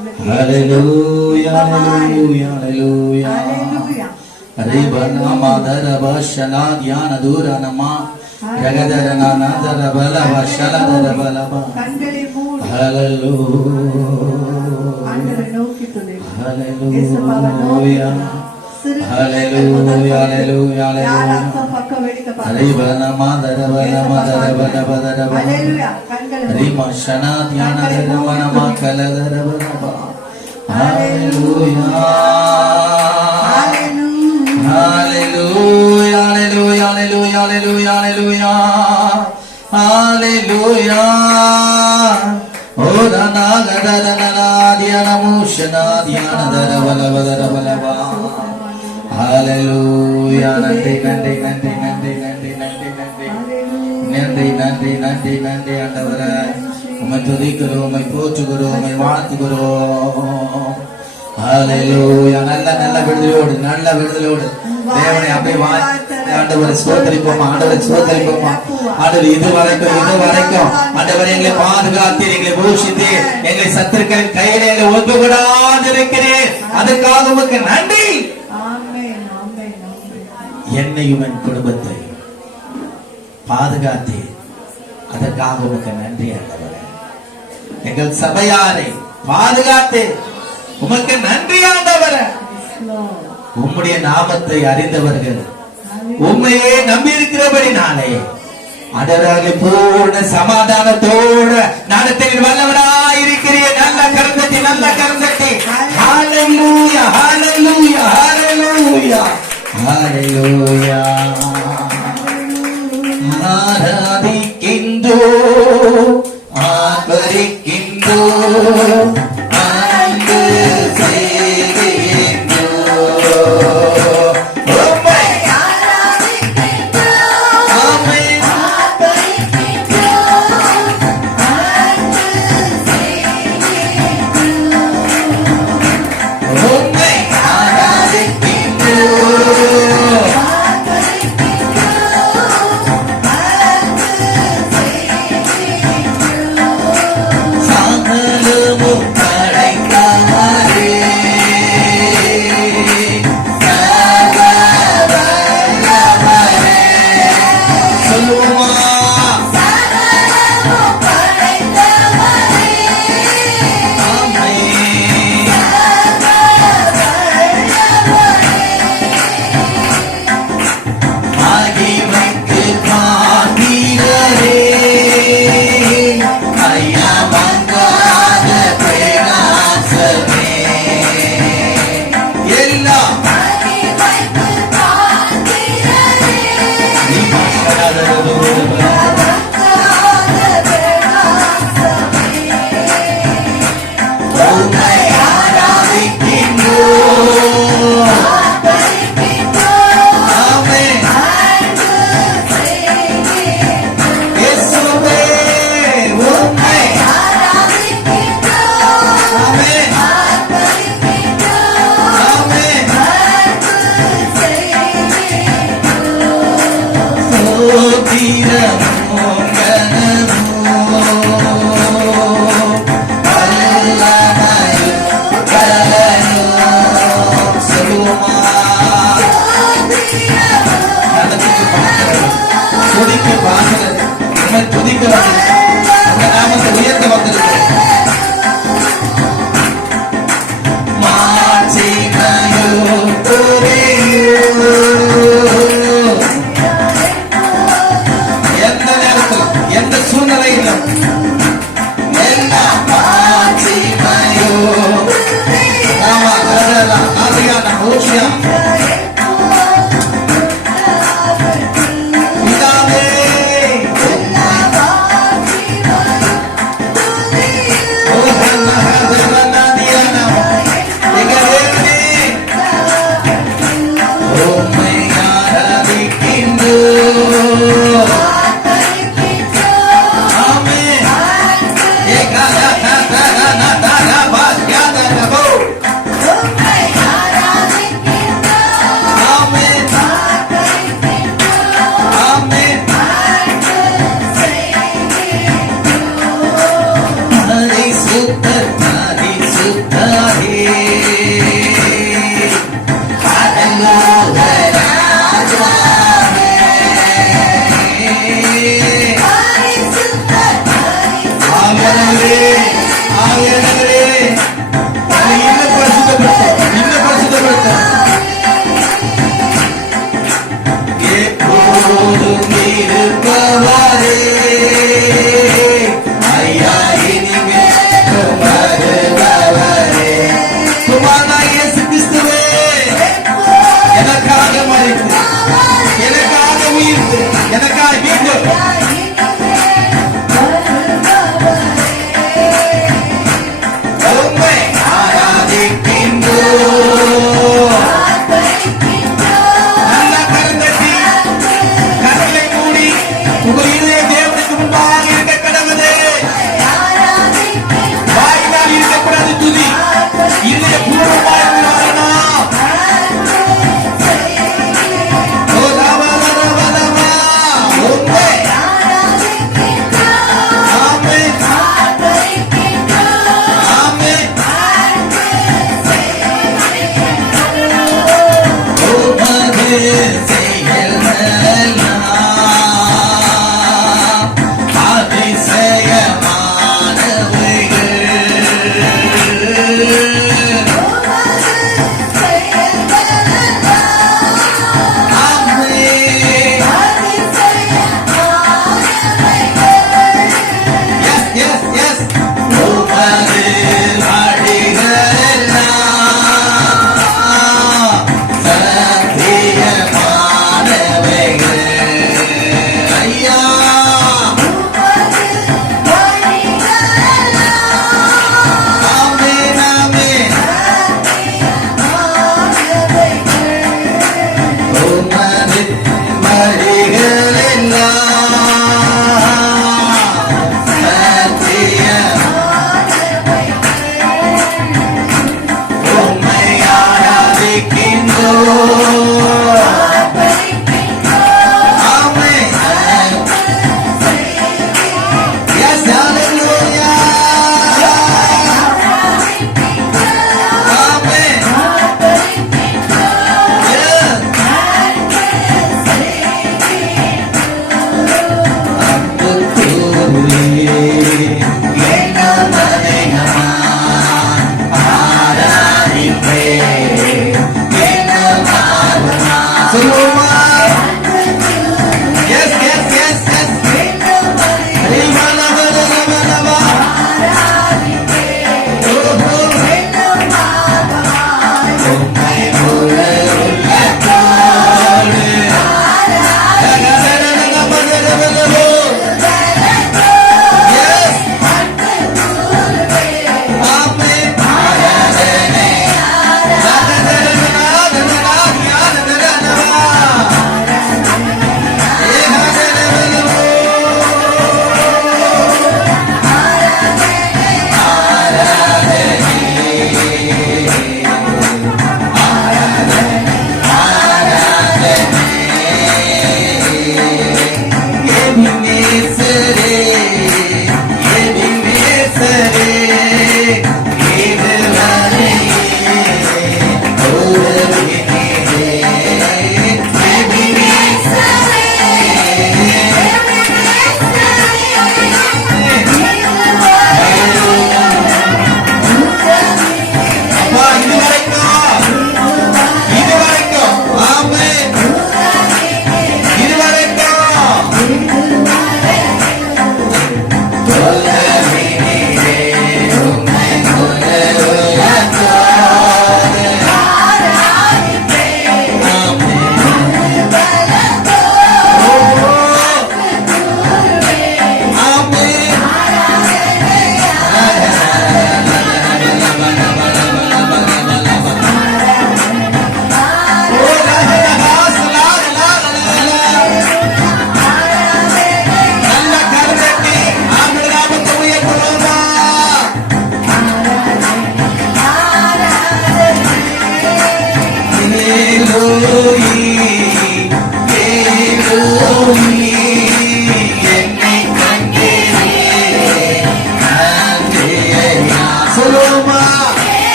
Hallelujah, hallelujah, hallelujah. Ribana madara bashala dhyana dura nama ragadara nanadara bala bashala dara bala ba. Hallelujah, hallelujah. Hallelujah, hallelujah, hallelujah. Ribana madara bala madara bala badara ba. Rima shana dhyana dara mana makala dara bala ba. Hallelujah, hallelujah, hallelujah, hallelujah, hallelujah, hallelujah, hallelujah. Oh, dana gada dana dhyana mushana dhyana dara bala badara bala ba. Hallelujah, nandi nandi nandi nandi nandi nandi nandi nandi nandi nandi ஆண்டவரே உம்மை துதிக்கிறோம், உம்மை போற்றுகிறோம், உம்மை வாழ்த்துகிறோம். ஹalleluya. நல்ல நல்ல விடுதலோடு நல்ல விடுதலோடு தேவனை அப்படியே ஆண்டவரை ஸ்தோத்திரிப்போமா, ஆண்டவரை ஸ்தோத்திரிப்போமா. ஆண்டவர் இதுவரைக்கும் ஆண்டவரை எங்களை பாதுகாத்தீர், எங்களை போஷித்தீர், எங்களை சத்துருக்களின் கையில எங்களை ஒப்பு விடாதிருக்கிறீர். அதற்காக உமக்கு நன்றி. என்னையும் என் குடும்பத்தை பாதுகாத்தீர், அதற்காக உமக்கு நன்றி ஆண்டவரே. எங்கள் சபையாரை பாதுகாத்து உமக்கு நன்றி ஆண்டவரே. உம்முடைய நாமத்தை அறிந்தவர்கள் உண்மையே நம்பி இருக்கிறபடினாலே ஆண்டவரே பூர்ண சமாதானத்தோடு நடத்தில் வல்லவராயிருக்கிறீர். நல்ல கருந்தட்டி நல்ல கருந்தட்டி. ஹalleluya, hallelujah, hallelujah, hallelujah. ஆராதிக்கின்றோ ஆர்ப்பரிக்கின்றோ அன்பு செய்கின்றோ உம்மை ஆராதிக்கின்றோம், உம்மை ஆர்ப்பரிக்கின்றோம், அன்பு செய்கின்றோம், உம்மை ஆராதிக்கின்றோம். Hallelujah. ஆவியானவரே, ஆவியானவரே, என்னை இன்னும் பரிசுத்தப்படுத்தும், இன்னும் பரிசுத்தப்படுத்தும். எப்போதும் இருப்பவரே, ஐயா இனிமேல் வருபவரே, குமாரனாகிய இயேசு கிறிஸ்துவே, எனக்காக மரித்து, எனக்காக உயிர்த்து, எனக்காக மீண்டும் உம்மை ஆராதிக்கின்றோம். நல்லா கரந்தட்டி, கண்களை மூடி, உங்கள் இதய தேவனுக்கு முன்பாக இருக்க கடவுள்.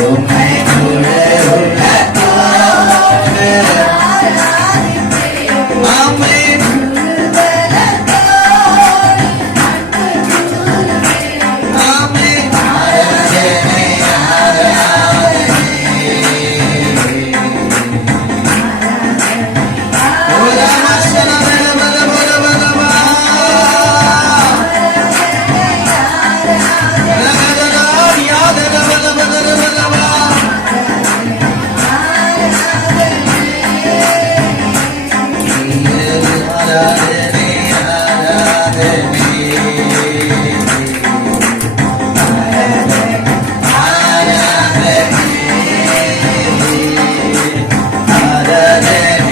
உம்மை முழு உள்ளத்தோடு ஆமென். ஆமென். ஆராதனை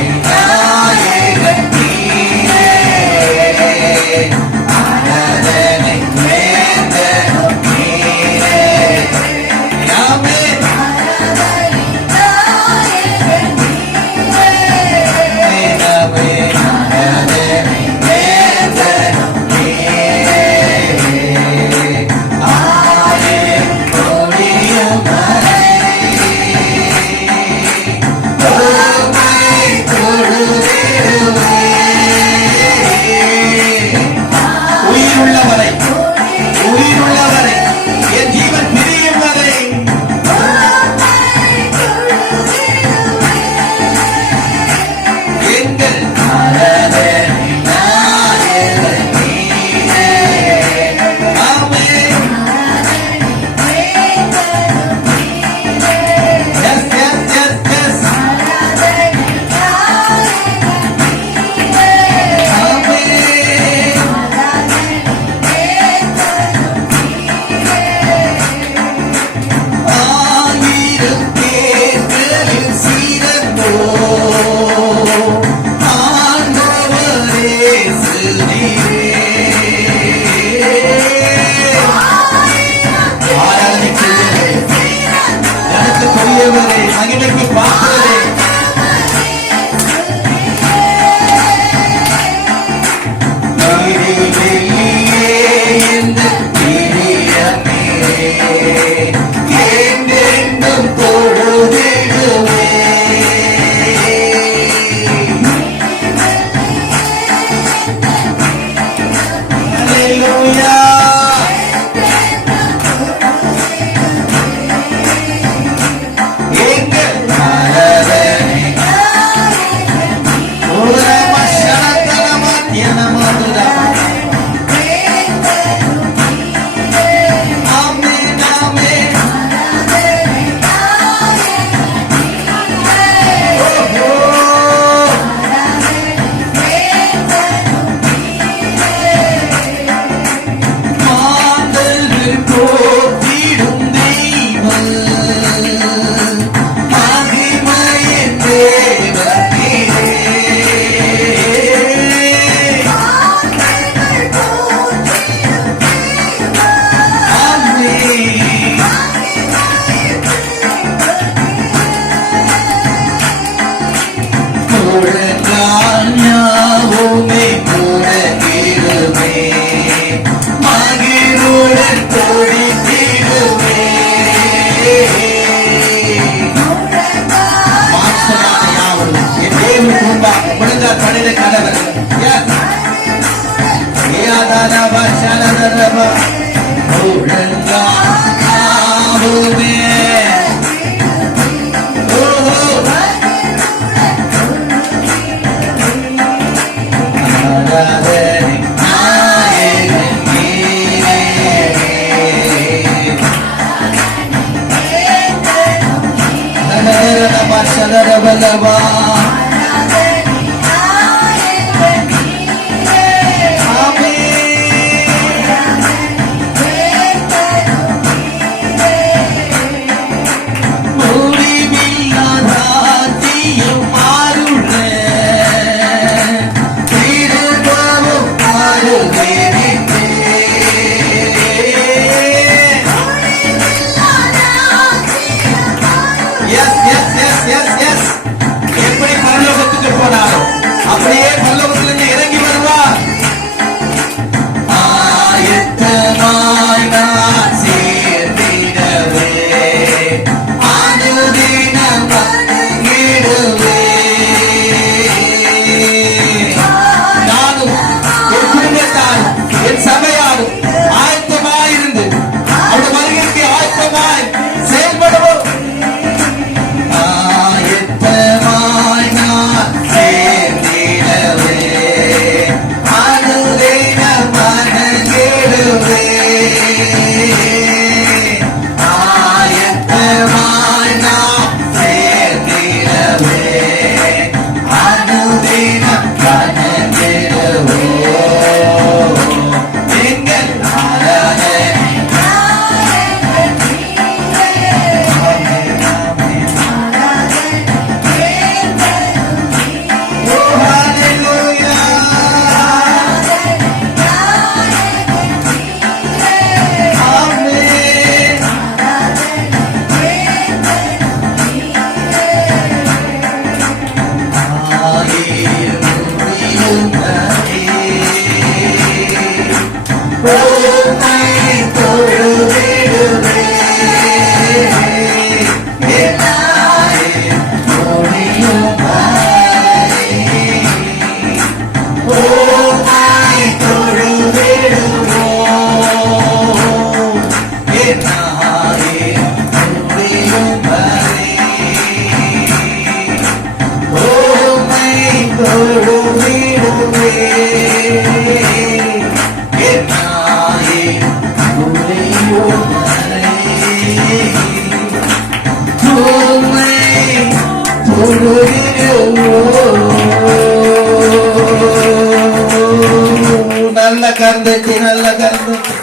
நல்ல கருந்தட்டி நல்ல கருந்தட்டி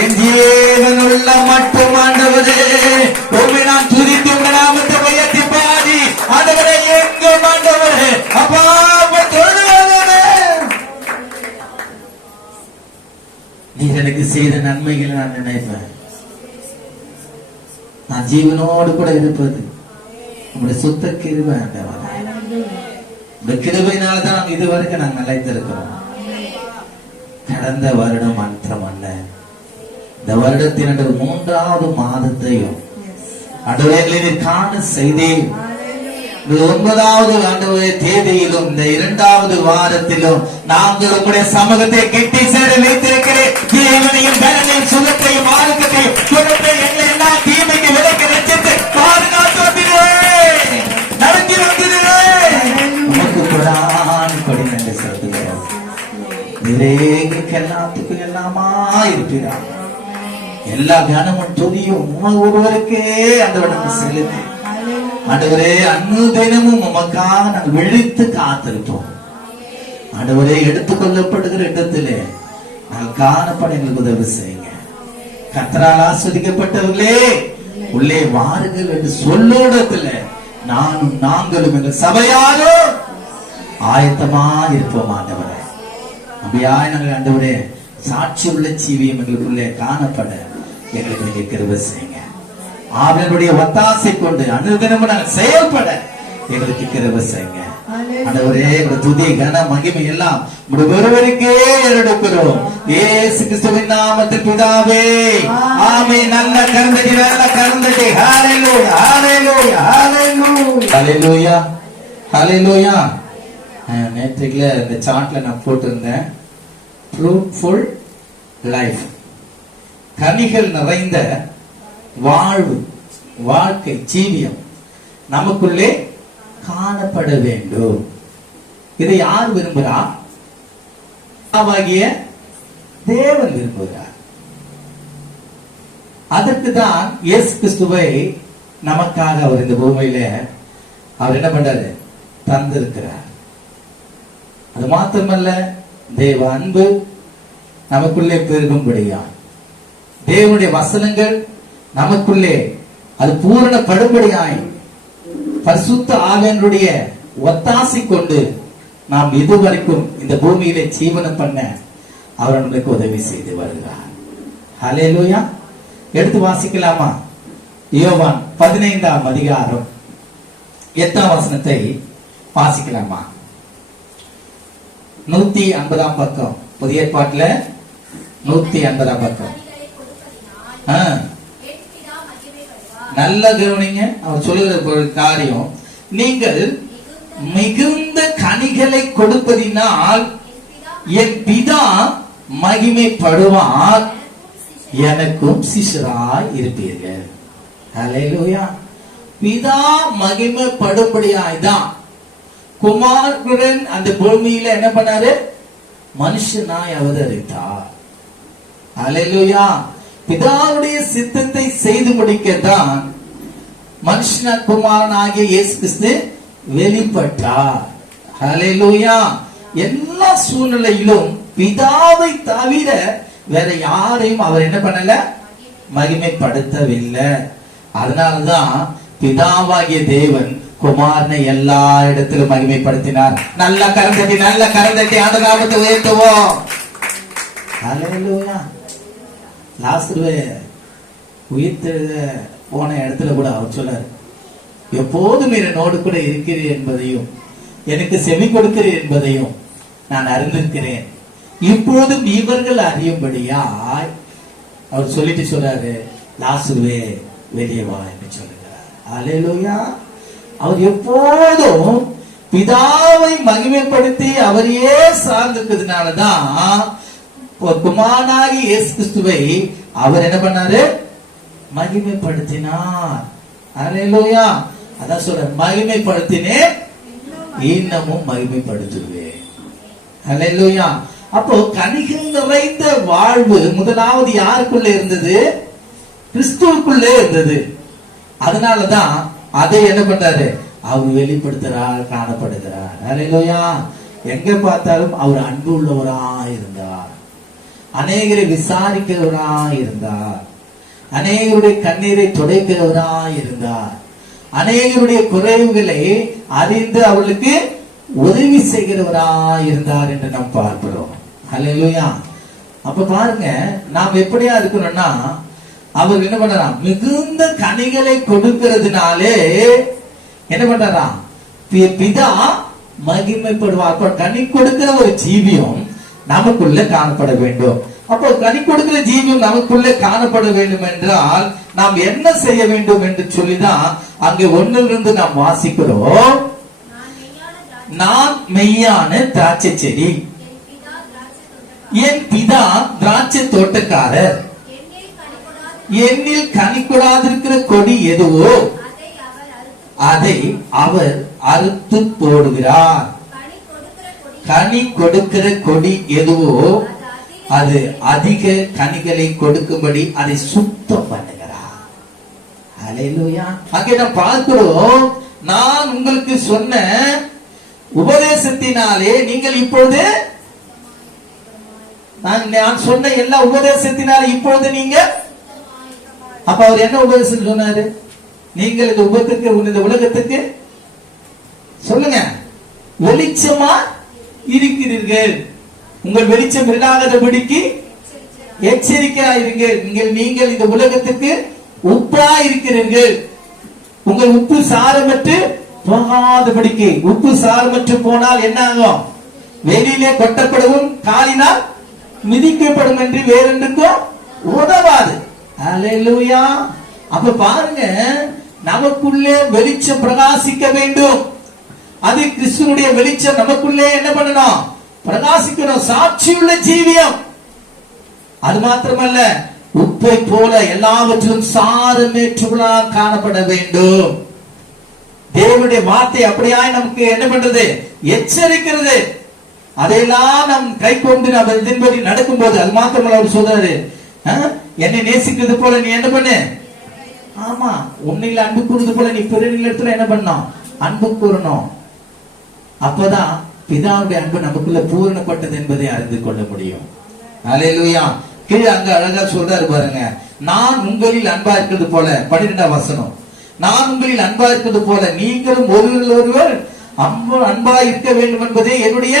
என் ஜீவன் உள்ள மட்டும் ஆண்டவரே உம்மை நான் துதித்து உங்க நாமத்தை உயர்த்தி பாடி ஆண்டவரே எங்கும் ஆண்டவரே அப்பா நீர் எனக்கு செய்த நன்மைகளை நான் நினைப்பேன். நான் ஜீவனோடு கூட இருப்பது உங்களுடைய சுத்த கிருபை ஆண்டவரே. இந்த கிருபையினால்தான் நாம் இதுவரைக்கும் நாங்கள் நிலைத்திருக்கிறோம். கடந்த வருடம் மாத்திரம் அல்ல, இந்த வருடத்தின் 3வது மாதத்தையும் ஆண்டவரே காண செய்தேன். 9வது ஆண்டவரே தேதியிலும் இந்த 2வது வாரத்திலும் நாங்கள் உங்களுடைய சமூகத்தை கெட்டி சேர வைத்திருக்கிறேன். ஜீவனையும் பலனையும் சுகத்தையும் ஆரோக்கியத்தையும் குணத்தை எங்களை எல்லா தீமைக்கு விலைக்கு ரட்சித்து பாதுகாத்து வந்திருக்கிறேன், நடத்தி வந்திருக்கிறேன். உமக்கு கொடான் கொடி நன்றி செலுத்துகிறோம். நிறைக்கு எல்லாத்துக்கும் எல்லாமா இருக்கிறார். எல்லா கனமும் துதியும் ஒருவருக்கே ஆண்டவனுக்கு செலுத்தி ஆண்டவரே அன்னு தினமும் உமக்காக நாங்கள் விழித்து காத்திருப்போம். ஆண்டவரே எடுத்துக்கொள்ளப்படுகிற இடத்திலே நாங்கள் காணப்பட எங்களுக்கு உதவி செய்யுங்க. கர்த்தரால் ஆஸ்வதிக்கப்பட்டவர்களே உள்ளே வாருங்கள் என்று சொல்லோடத்துல நானும் நாங்களும் எங்கள் சபையாரும் ஆயத்தமா இருப்போம். ஆண்டவரே அப்படியாய் நாங்கள் ஆண்டவரே சாட்சி உள்ள ஜீவியம் எங்களுக்குள்ளே காணப்பட எங்களுக்கு நீங்க கிருபை செய்யுங்க. அவர்களுடைய ஒத்தாசை கொண்டு அனுதினமும் நாங்கள் செயல்பட எங்களுக்கு கிருபை செய்யுங்க. ஆண்டவரே எங்களுடைய துதி கன மகிமை எல்லாம் ஒருவருக்கே எடுக்கிறோம். இயேசு கிறிஸ்துவின் நாமத்தில் பிதாவே ஆமென். நல்ல கருந்தடி நல்ல கருந்தடி. ஹalleluya ஹalleluya ஹalleluya ஹalleluya ஹalleluya. நேற்றுல இந்த சார்ட்ல நான் போட்டிருந்தேன் ஃப்ரூட்ஃபுல் லைஃப், கனிகள் நிறைந்த வாழ்வு, வாழ்க்கை ஜீவியம் நமக்குள்ளே காணப்பட வேண்டும். இதை யார் விரும்புகிறார்? தேவன் விரும்புகிறார். அதற்கு தான் இயேசு கிறிஸ்துவை நமக்காக அவர் இந்த பூமியில அவர் என்ன பண்றாரு? தந்திருக்கிறார். அது மாத்திரமல்ல, தேவ அன்பு நமக்குள்ளே பெருகும்படியா தேவனுடைய வசனங்கள் நமக்குள்ளே அது பூரணப்படும்படியாய் பரிசுத்த ஆவியானவருடைய ஒத்தாசை கொண்டு நாம் இதுவரைக்கும் இந்த பூமியிலே ஜீவனம் பண்ண அவர் நம்மளுக்கு உதவி செய்து வருகிறார். ஹல்லேலூயா. எடுத்து வாசிக்கலாமா? யோவான் 15ஆம் அதிகாரம் 8ஆம் வசனத்தை வாசிக்கலாமா? 150ஆம் பக்கம், புதிய ஏற்பாட்டுல 150ஆம் பக்கம். நல்ல கவனிங்க, அவர் சொல்லுகிற காரியம், நீங்கள் மிகுந்த கனிகளை கொடுப்பதினால் என் பிதா மகிமைப்படுவார், எனக்கும் சிஷ்யராய் இருப்பீர்கள். ஹல்லேலூயா. பிதா மகிமைப்படும்படியாய்தான் குமாரன் அந்த பூமியில என்ன பண்ணாரு? மனுஷனாய் அவதரித்தார். ஹல்லேலூயா. பிதாவுடைய சித்தத்தை செய்து முடிக்கத்தான் மனுஷன குமாரன் ஆகிய இயேசு கிறிஸ்து வெளிப்பட்டார். ஹல்லேலூயா. எல்லா சூழ்நிலையிலும் பிதாவை தவிர வேற யாரையும் அவர் என்ன பண்ணல? மகிமைப்படுத்தவில்லை. அதனால்தான் பிதாவாகிய தேவன் குமாரனை எல்லா இடத்திலும் மகிமைப்படுத்தினார். நல்ல கரந்தட்டி நல்ல கரந்தட்டி ஆண்டு நாமத்தை உயர்த்துவோம். ஹல்லேலூயா. லாசருவை உயிர்த்தெழுத போன இடத்துல கூட அவர் சொன்னார், எப்போதும் என்னோடு கூட இருக்கிறீர் என்பதையும் எனக்கு செவி கொடுக்கிறீர் என்பதையும் நான் அறிந்திருக்கிறேன், இப்பொழுதும் இவர்கள் அறியும்படியாய் அவர் சொல்லிட்டு சொல்றாரு, லாசருவே வெளியே வா என்று சொல்லுகிறார். ஹல்லேலூயா. அவர் எப்போதும் பிதாவை மகிமைப்படுத்தி அவரையே சார்ந்திருக்கிறதுனாலதான் குமாரனாகி இயேசு கிறிஸ்துவை அவர் என்ன பண்ணாரு? மகிமைப்படுத்தினார். ஹல்லேலூயா. அதான் சொல்ற, மகிமைப்படுத்தினேன் இன்னமும் மகிமைப்படுத்துவேன். ஹல்லேலூயா. அப்போ கனிகள் நிறைந்த வாழ்வு முதலாவது யாருக்குள்ள இருந்தது? கிறிஸ்துவுக்குள்ளே இருந்தது. அதனாலதான் அதை என்ன பண்றாரு? அவர் வெளிப்படுத்துறார், காணப்படுகிறார். ஹல்லேலூயா. எங்க பார்த்தாலும் அவர் அன்பு உள்ளவராய் இருந்தார். அநேகரை விசாரிக்கிறவராய் இருந்தார். அநேகருடைய கண்ணீரை துடைக்கிறவராய் இருந்தார். அநேகருடைய குறைவுகளை அறிந்து அவர்களுக்கு உதவி செய்கிறவராய் இருந்தார் என்று நாம் பார்க்கிறோம். ஹல்லேலூயா. அப்ப பாருங்க, நாம் எப்படியா இருக்கணும்னா, அவர் என்ன பண்றாராம், மிகுந்த கனிகளை கொடுக்கிறதுனாலே என்ன பண்றாராம், பிதா மகிமைப்படுவார். அப்ப கனி கொடுக்கிற ஒரு ஜீவியம் நமக்குள்ள காணப்பட வேண்டும். அப்போ கனி கொடுக்கிற ஜீவியம் நமக்குள்ள காணப்பட வேண்டும் என்றால் நாம் என்ன செய்ய வேண்டும் என்று சொல்லிதான் அங்கே 1 நாம் வாசிக்கிறோம். நான் மெய்யான திராட்சை செடி, என் பிதா திராட்சை தோட்டக்காரர். என்னில் கனி கொடாதிருக்கிற கொடி எதுவோ அதை அவர் அறுத்து போடுகிறார். கனி கொடுக்கிற கொடி எதுவோ அது அதிக கனிகளை கொடுக்கும்படி அதை சுத்தம் பண்ணுகிறார். ஹல்லேலூயா. அங்கே நாம் பார்க்கிறோம், நான் உங்களுக்கு சொன்ன உபதேசத்தினாலே நீங்கள் இப்பொழுது, நான் சொன்ன எல்லா உபதேசத்தினாலே இப்பொழுது நீங்க, அப்ப அவர் என்ன உபதேசம் சொன்னாரு, நீங்கள் இந்த உலகத்துக்கு சொல்லுங்க வெளிச்சமா இருக்கிறீர்கள், உங்கள் வெளிச்சம் இல்லாதபடிக்கு எச்சரிக்கையாயிருங்கள். நீங்கள் இந்த உலகத்துக்கு உப்பா இருக்கிறீர்கள். உங்கள் உப்பு சாரமற்று போகாதபடிக்கு. உப்பு சாரமற்று போனால் என்ன ஆகும், வெளியிலே கொட்டப்படவும் காலினால் மிதிக்கப்படும் என்று வேறென்றுக்கும் உதவாது. ஹல்லேலூயா. அப்ப பாருங்க, நமக்குள்ளே வெளிச்சம் பிரகாசிக்க வேண்டும். அது கிறிஸ்துவுடைய வெளிச்சம் நமக்குள்ளே என்ன பண்ணணும், பிரகாசிக்கணும். சாட்சியுள்ள ஜீவியம். அது மாத்திரமல்ல, உப்பை போல எல்லாவற்றிலும் சாரமேற்றுகளாக காணப்பட வேண்டும். தேவனுடைய வார்த்தை அப்படியாய் நமக்கு என்ன பண்றது, எச்சரிக்கிறது. அதையெல்லாம் நம் கை கொண்டு நம்ம இதன்படி நடக்கும் போது, அது மாத்திரமல்ல, அவர் சொல்றாரு, என்னை நேசிக்கிறது போல நீ என்ன பண்ணு, ஆமா, உன்னில் அன்பு கூறுறது போல நீ பிறனிடத்துல என்ன பண்ணணும், அன்பு கூறணும். அப்பதான் பிதாவுடைய அன்பு நமக்குள்ள பூரணப்பட்டது என்பதை அறிந்து கொள்ள முடியும். ஹல்லேலூயா. கீழே அங்க அழகா சொல்றாரு பாருங்க, நான் உங்களில் அன்பா இருக்கிறது போல, 12ஆம் வசனம், நான் உங்களில் அன்பா இருக்கிறது போல நீங்களும் ஒருவர் அன்பா இருக்க வேண்டும் என்பதே என்னுடைய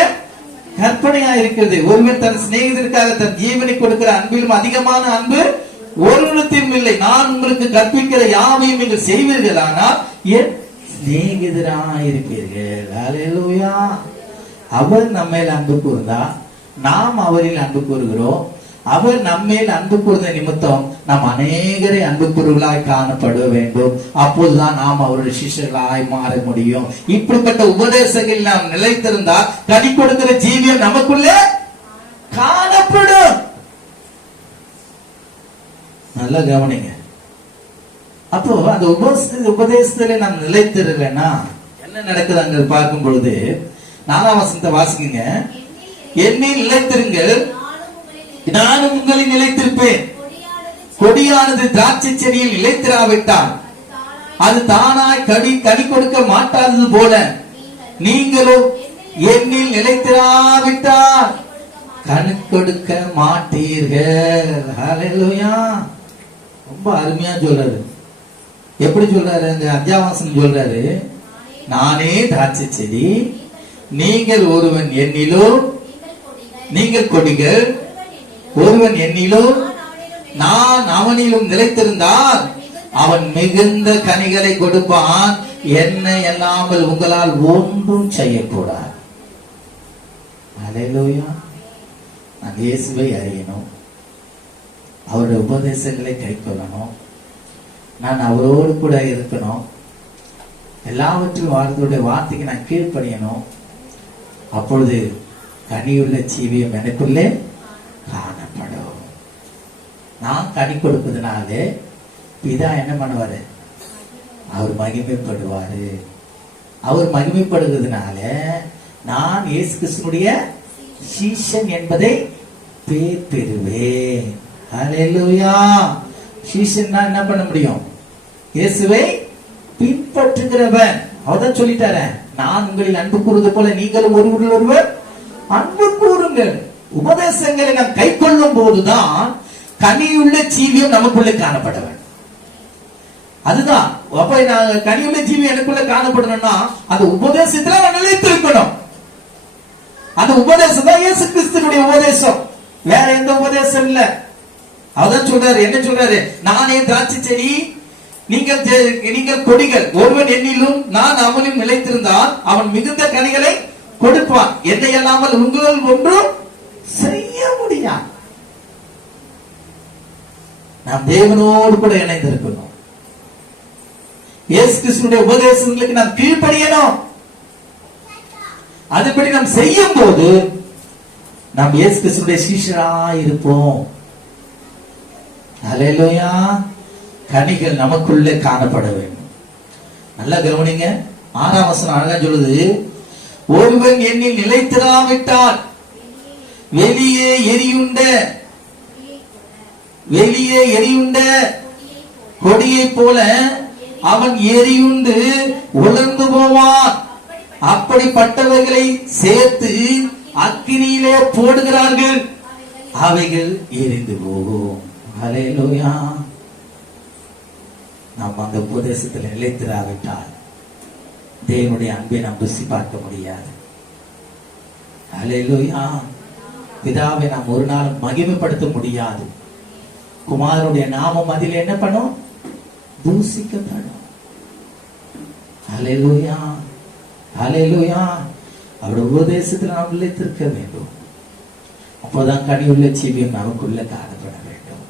கற்பனையா இருக்கிறது. ஒருவன் தன் சிநேகிதருக்காக தன் ஜீவனை கொடுக்கிற அன்பிலும் அதிகமான அன்பு ஒருவருக்கும் இல்லை. நான் உங்களுக்கு கற்பிக்கிற யாவையும் நீங்கள் செய்வீர்கள், ஆனால் என் சிநேகிதராயிருப்பீர்கள். ஹல்லேலூயா. அவர் நம்மேல் அன்பு கூர்ந்தா நாம் அவரில் அன்பு கூறுகிறோம். அவர் நம்மேல் அன்பு கூர்ந்த நிமித்தம் நாம் அநேகரை அன்பு கூறுகளாய் காணப்பட வேண்டும். அப்போதுதான் நாம் அவருடைய சிஷ்யர்களாய் மாற முடியும். இப்படிப்பட்ட உபதேசங்களில் நாம் நிலைத்திருந்தால் கனி கொடுக்கிற ஜீவியம் நமக்குள்ளே காணப்படும். நல்லா கவனிங்க. அப்போ அந்த உபதேசத்துல நாம் நிலைத்திருக்கலன்னா என்ன நடக்குது அங்க பார்க்கும் பொழுது, 4ஆம் வசனத்தை வாசிக்குங்க. என்னில் நிலைத்திருங்கள், நானும் உங்களில் நிலைத்திருப்பேன். கொடியானது திராட்சை செடியில் நிலைத்திராவிட்டால் அது தானாய் கனி கொடுக்க மாட்டாதது போல நீங்களும் என்னில் நிலைத்திராவிட்டால் கனி கொடுக்க மாட்டீர்கள். ஹல்லேலூயா. ரொம்ப அருமையா சொல்றாரு. எப்படி சொல்றாரு, அந்த 5ஆம் வசனம் சொல்றாரு, நானே திராட்சை செடி, நீங்கள் ஒருவன் என்னிலும், நீங்கள் கொடிகள், ஒருவன் என்னிலும் நான் அவனிலும் நிலைத்திருந்தால் அவன் மிகுந்த கனிகளை கொடுப்பான். என்னை அல்லாமல் உங்களால் ஒன்றும் செய்யக்கூடாது. ஹல்லேலூயா. நான் இயேசுவை அறியணும், அவருடைய உபதேசங்களை கைக்கொள்ளணும், நான் அவரோடு கூட இருக்கணும், எல்லாவற்றிலும் அவருடைய வார்த்தைக்கு நான் கீழ்ப்படியணும். அப்பொழுது கனியுள்ள ஜீவியம் எனக்குள்ளே காணப்படும். நான் கனி கொடுப்பதனாலே பிதா என்ன பண்ணுவாரு, அவர் மகிமைப்படுவாரு. அவர் மகிமைப்படுவதனால நான் இயேசு கிறிஸ்துவினுடைய சீஷன் என்பதை பேர் பெறுவேன். ஹல்லேலூயா. சீஷன்னா என்ன பண்ண முடியும், இயேசுவை பின்பற்றுகிறவன். அவர்தான் சொல்லிட்டாரு, நான் உங்களில் அன்பு கூறுவது போல நீங்களும் ஒருவர் ஒருவர் அன்பு கூறுங்கள். உபதேசங்களை நாம் கை கொள்ளும் போதுதான் கனியுள்ள ஜீவியம் நமக்குள்ள காணப்பட வேண்டும். அதுதான் அப்ப கனியுள்ள ஜீவியம் எனக்குள்ள காணப்படணும்னா அந்த உபதேசத்துல நான் நிலைத்திருக்கணும். அந்த உபதேசம் தான் இயேசு கிறிஸ்துவினுடைய உபதேசம், வேற எந்த உபதேசம் இல்ல. அவதான் சொல்றாரு, என்ன சொல்றாரு, நானே திராட்சை செடி, நீங்கள் கொடிகள். ஒருவன் என்னிலும் நான் அவனிலும் நிலைத்திருந்தால் அவன் மிகுந்த கனிகளை கொடுப்பான். என்னை அல்லாமல் உங்களால் ஒன்றும் செய்ய முடியாது. நாம் தேவனோடு கூட இணைந்திருக்கணும். இயேசு கிறிஸ்துவினுடைய உபதேசங்களுக்கு நாம் கீழ்ப்படியணும். அதுபடி நாம் செய்யும் போது நாம் இயேசு கிறிஸ்துவினுடைய சீஷராய் இருப்போம். ஹல்லேலூயா. கனிகள் நமக்குள்ளே காணப்பட வேண்டும். நல்லா கவனிங்க, 6ஆம் வசனம் அழகா சொல்லுது, ஒருவன் என்னில் நிலைத்திராவிட்டால் வெளியே எரியுண்ட கொடியை போல அவன் எரியுண்டு உலர்ந்து போவான். அப்படிப்பட்டவைகளை சேர்த்து அக்கினியிலே போடுகிறார்கள், அவைகள் எரிந்து போகும். ஹல்லேலூயா. நாம் அந்த உபதேசத்தில் நிலைத்திராவிட்டால் தேவனுடைய அன்பை நாம் ருசி பார்க்க முடியாது. ஹல்லேலூயா. பிதாவை நாம் ஒரு நாள் மகிமைப்படுத்த முடியாது. குமாரனுடைய நாமம் அதில் என்ன பண்ணும்? தூசிக்கப்படும். ஹல்லேலூயா, ஹல்லேலூயா. அவருடைய உபதேசத்தில் நாம் நிலைத்திருக்க வேண்டும். அப்போதான் கனியுள்ள ஜீவியம் நமக்குள்ள காணப்பட வேண்டும்.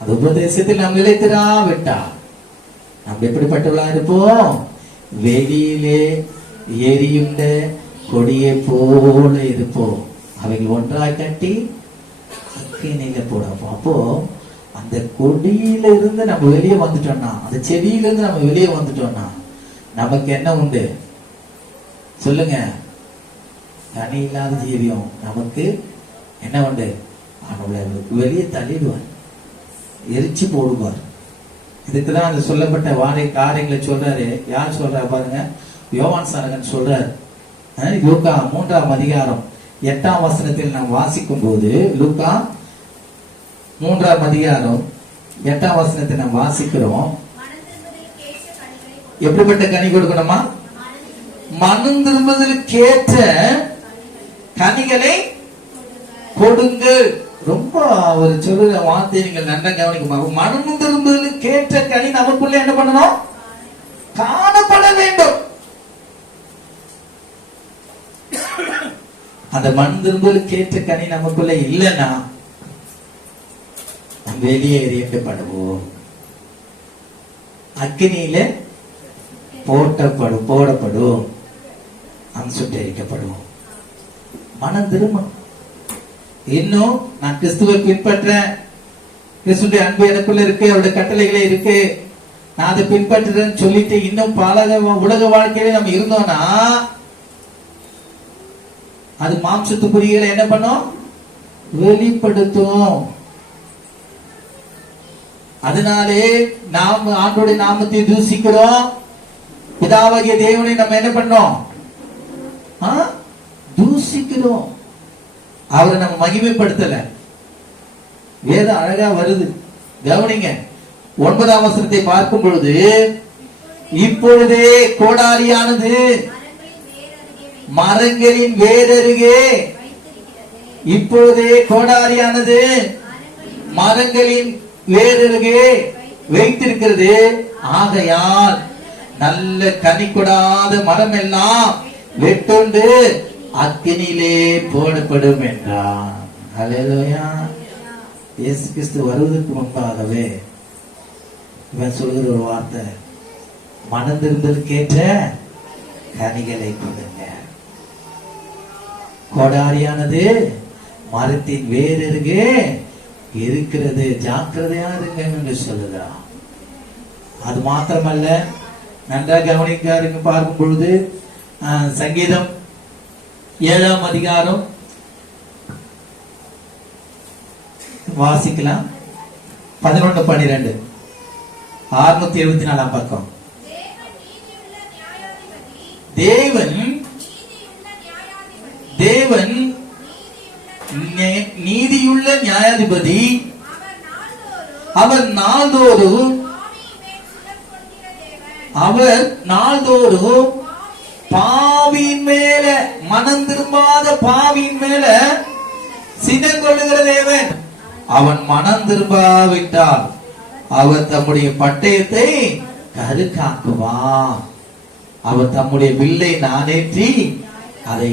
அந்த உபதேசத்தில் நாம் நிலைத்திராவிட்டால் நாம் எப்படிப்பட்டவர்களா இருப்போம்? வெளியிலே எரியுண்ட கொடியை போல இருப்போம். அவைகள் ஒன்றாய் கட்டி அக்கினியில போடுவோம். அப்போ அந்த கொடியில இருந்து நம்ம வெளியே வந்துட்டோம்னா, அந்த செடியில இருந்து நம்ம வெளியே வந்துட்டோம்னா நமக்கு என்ன உண்டு சொல்லுங்க? கனி இல்லாத ஜீவியம் நமக்கு என்ன உண்டு? அவனுடைய வெளியே தள்ளிடுவார், எரிச்சு போடுவார். இதுக்குதான் அந்த சொல்லப்பட்ட வாழை காரியங்களை சொல்றாரு. யார் சொல்றா பாருங்க, யோவான் சானகன் சொல்றாரு. லூக்கா 3ஆம் அதிகாரம் 8ஆம் வசனத்தில் நாம் வாசிக்கும் போது, லூக்கா 3ஆம் அதிகாரம் 8ஆம் வசனத்தை நாம் வாசிக்கிறோம். எப்படிப்பட்ட கனி கொடுக்கணுமா? மனம் திரும்புதலுக்கேற்ற கனிகளை கொடுங்கள். ரொம்ப ஒரு சொல்ற வார்த்தை நீங்கள் நன்றாக கவனிக்குமா? மனம் திரும்புதலுக்கேற்ற கனி நமக்குள்ள என்ன பண்ணணும்? காணப்பட வேண்டும். அந்த மண் திரும்பலுக்கேற்ற கனி நமக்குள்ள இல்லைன்னா வெளியே எறியப்படுவோம், அக்கினியில போடப்படும், சுட்டரிக்கப்படும். மனம் திரும்பணும். இன்னும் நான் கிறிஸ்துவை பின்பற்றேன், கிறிஸ்துடைய அன்பு எனக்குள்ள இருக்கு, அவருடைய கட்டளைகளே இருக்கு, நான் அதை பின்பற்றுறேன்னு சொல்லிட்டு இன்னும் பல உலக வாழ்க்கையில நம்ம இருந்தோம்னா அது மாம்சத்துக்குரியதை என்ன பண்ணும்? வெளிப்படுத்தும். அதனாலே நாம் ஆண்டோடைய நாமத்தை தூசிக்கிறோம். பிதாவாகிய தேவனை நம்ம என்ன பண்ணோம்? தூசிக்கிறோம். அவரை நம்ம மகிமைப்படுத்தல. வேதம் அழகா வருது, கவனிங்க. 9ஆம் வசனத்தை பார்க்கும் பொழுது, இப்பொழுதே கோடாரியானது மரங்களின் வேரருகே, இப்பொழுதே கோடாரியானது மரங்களின் வேரருகே வைத்திருக்கிறது. ஆகையால் நல்ல கனி கொடாத மரம் எல்லாம் வெட்டுண்டு அக்கினியிலே போடப்படும் என்றான். ஹல்லேலூயா. இயேசு கிறிஸ்து வருவதற்கு முன்பாகவே இவன் சொல்கிற ஒரு வார்த்தை, மனம் திரும்பலுக்கேற்ற கனிகளை கொடுங்க. கோடாரியானது மரத்தின் வேரருகே இருக்கிறது, ஜாக்கிரதையா இருங்க என்று சொல்லுகிறான். அது மாத்திரமல்ல, நன்றாக கவனிக்க பார்க்கும் பொழுது சங்கீதம் 7ஆம் அதிகாரம் வாசிக்கலாம். 11-12 674 பக்கம். தேவன் தேவன் நீதியுள்ள நியாயாதிபதி. அவர் நாள்தோறும் பாவியின் மேல, மனம் திரும்பாத பாவியின் மேல சினம் கொள்ளுகிற தேவன். அவன் மனம் திரும்பாவிட்டால் அவர் தம்முடைய பட்டயத்தை கருக்காக்குவான். அவர் தம்முடைய வில்லை நானேற்றி அதை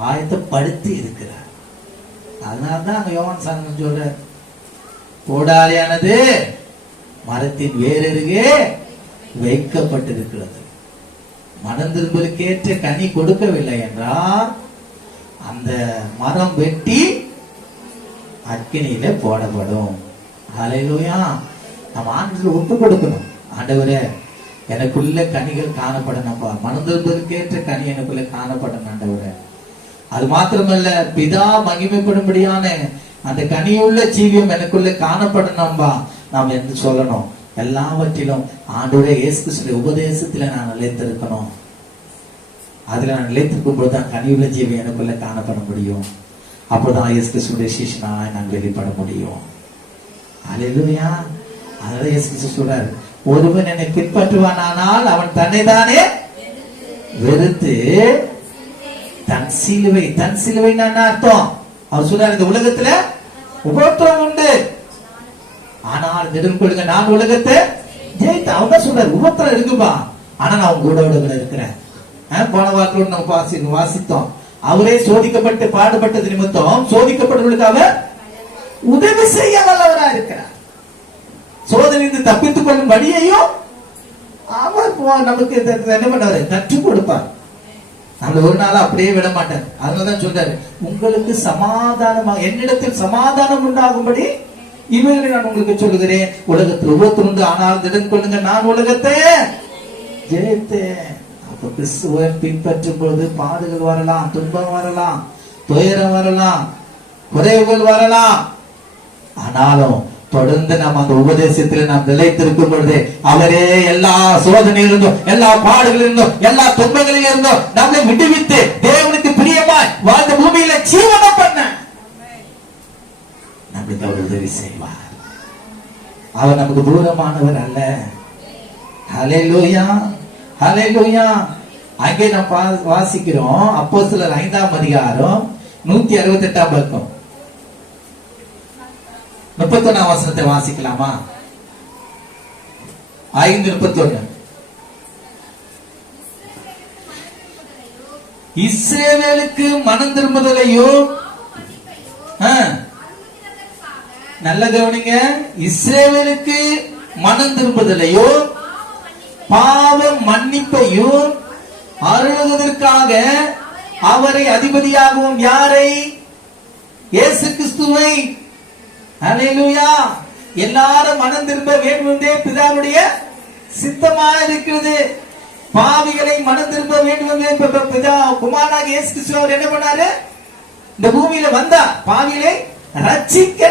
ஆயத்தப்படுத்தி இருக்கிறார். அதனால்தான் அங்க யோவான் சாணன் சொல்ற, கோடாலியானது மரத்தின் வேறருகே வைக்கப்பட்டிருக்கிறது. மனம் திரும்பலுக்கேற்ற கனி கொடுக்கவில்லை என்றால் அந்த மரம் வெட்டி அக்கினியில போடப்படும். ஹல்லேலூயா. நம்ம ஆண்டவருக்கு ஒப்பு கொடுக்கணும். ஆண்டவரே, எனக்குள்ள கனிகள் காணப்படணும்ப்பா, மனம் திரும்பலுக்கேற்ற கனி எனக்குள்ள காணப்படணும் ஆண்டவரே. அது மாத்திரமல்ல, பிதா மகிமைப்படும்படியான அந்த கனியுள்ள ஜீவியம் எனக்குள்ள காணப்படணும்பா. நாம் என்று சொல்லணும். எல்லாவற்றிலும் ஆண்டவரே இயேசு கிறிஸ்துவின் உபதேசத்துல நான் நிலைத்திருக்கணும். அதுல நான் நிலைத்திருக்கும் போதுதான் கனியுள்ள ஜீவியம் எனக்குள்ள காணப்பட முடியும். அப்போதான் இயேசு கிறிஸ்துவின் சீஷனாய் நான் வெளிப்பட முடியும். ஹல்லேலூயா. அதனால இயேசு கிறிஸ்து சொல்றாரு, ஒருவன் என்னை பின்பற்றுவானால் அவன் தன்னைதானே வெறுத்து தன் சிலுவை அர்த்தம். அவர் சொல்றாரு, இந்த உலகத்துல உபத்திரவம் உண்டு, ஆனால் திடன் கொள்ளுங்க, நான் உலகத்தை ஜெயித்த. அவங்க சொல்றாரு, உபத்திரம் இருக்குப்பா, ஆனா நான் கூட இருக்கிறேன். போன வாரத்தோடு நம்ம வாசித்தோம். அவரே சோதிக்கப்பட்டு பாடுபட்டது நிமித்தம் சோதிக்கப்பட்டவர்களுக்கு அவர் உதவி செய்ய வல்லவரா இருக்கிறார். சோதனைந்து தப்பித்துக் கொள்ளும் வழியையும் அவர் நமக்கு என்ன பண்ணாரு, கற்றுக் கொடுப்பார். நம்மள ஒரு நாள் அப்படியே விட மாட்டார். அதனாலதான் சொல்றாரு, உங்களுக்கு சமாதானமாக, என்னிடத்தில் சமாதானம் உண்டாகும்படி இவைகளை நான் உங்களுக்கு சொல்லுகிறேன். உலகத்தில் உபத்திரம் உண்டு, ஆனால் திடன் கொள்ளுங்க, நான் உலகத்தை ஜெயித்தேன். அப்ப கிறிஸ்துவை பின்பற்றும் பொழுது பாடுகள் வரலாம், துன்பம் வரலாம், துயரம் வரலாம், குறைவுகள் வரலாம். ஆனாலும் தொடர்ந்து நாம் அந்த உபதேசத்தில் நாம் நிலைத்திருக்கும் பொழுது அவரே எல்லா சோதனையிலிருந்தும், எல்லா பாடுகளிலிருந்தும், எல்லா துன்பங்களிலிருந்தும் நம்மை விடுவித்து தேவனுக்கு பிரியமாய் வாழ்ந்த பூமியில ஜீவனம் பண்ண நம்மளுக்கு அவர் உதவி செய்வார். அவர் நமக்கு தூரமானவர் அல்ல. ஹல்லேலூயா, ஹல்லேலூயா. அங்கே நாம் வாசிக்கிறோம், அப்போஸ்தலர் 5ஆம் அதிகாரம் 168ஆம் பக்கம் 31ஆம் வசனத்தை வாசிக்கலாமா? 5:31. இஸ்ரவேலுக்கு மனம் திரும்புதலையும், நல்ல கவனிங்க, இஸ்ரவேலுக்கு மனம் திரும்புதலையும் பாவ மன்னிப்பையும் அருளுவதற்காக அவரை அதிபதியாகவும், யாரை? இயேசு கிறிஸ்துவை. ஹல்லேலூயா. எல்லாரும் மனம் திரும்ப வேண்டும் என்றே பிதாவுடைய சித்தமாக இருக்கிறது. பாவிகளை மனம் திரும்ப வேண்டும் என்று பிதா குமாரனாக இயேசு கிறிஸ்து அவர் என்ன பண்ணாரு? இந்த பூமியில வந்தா பாவிகளை ரட்சிக்க.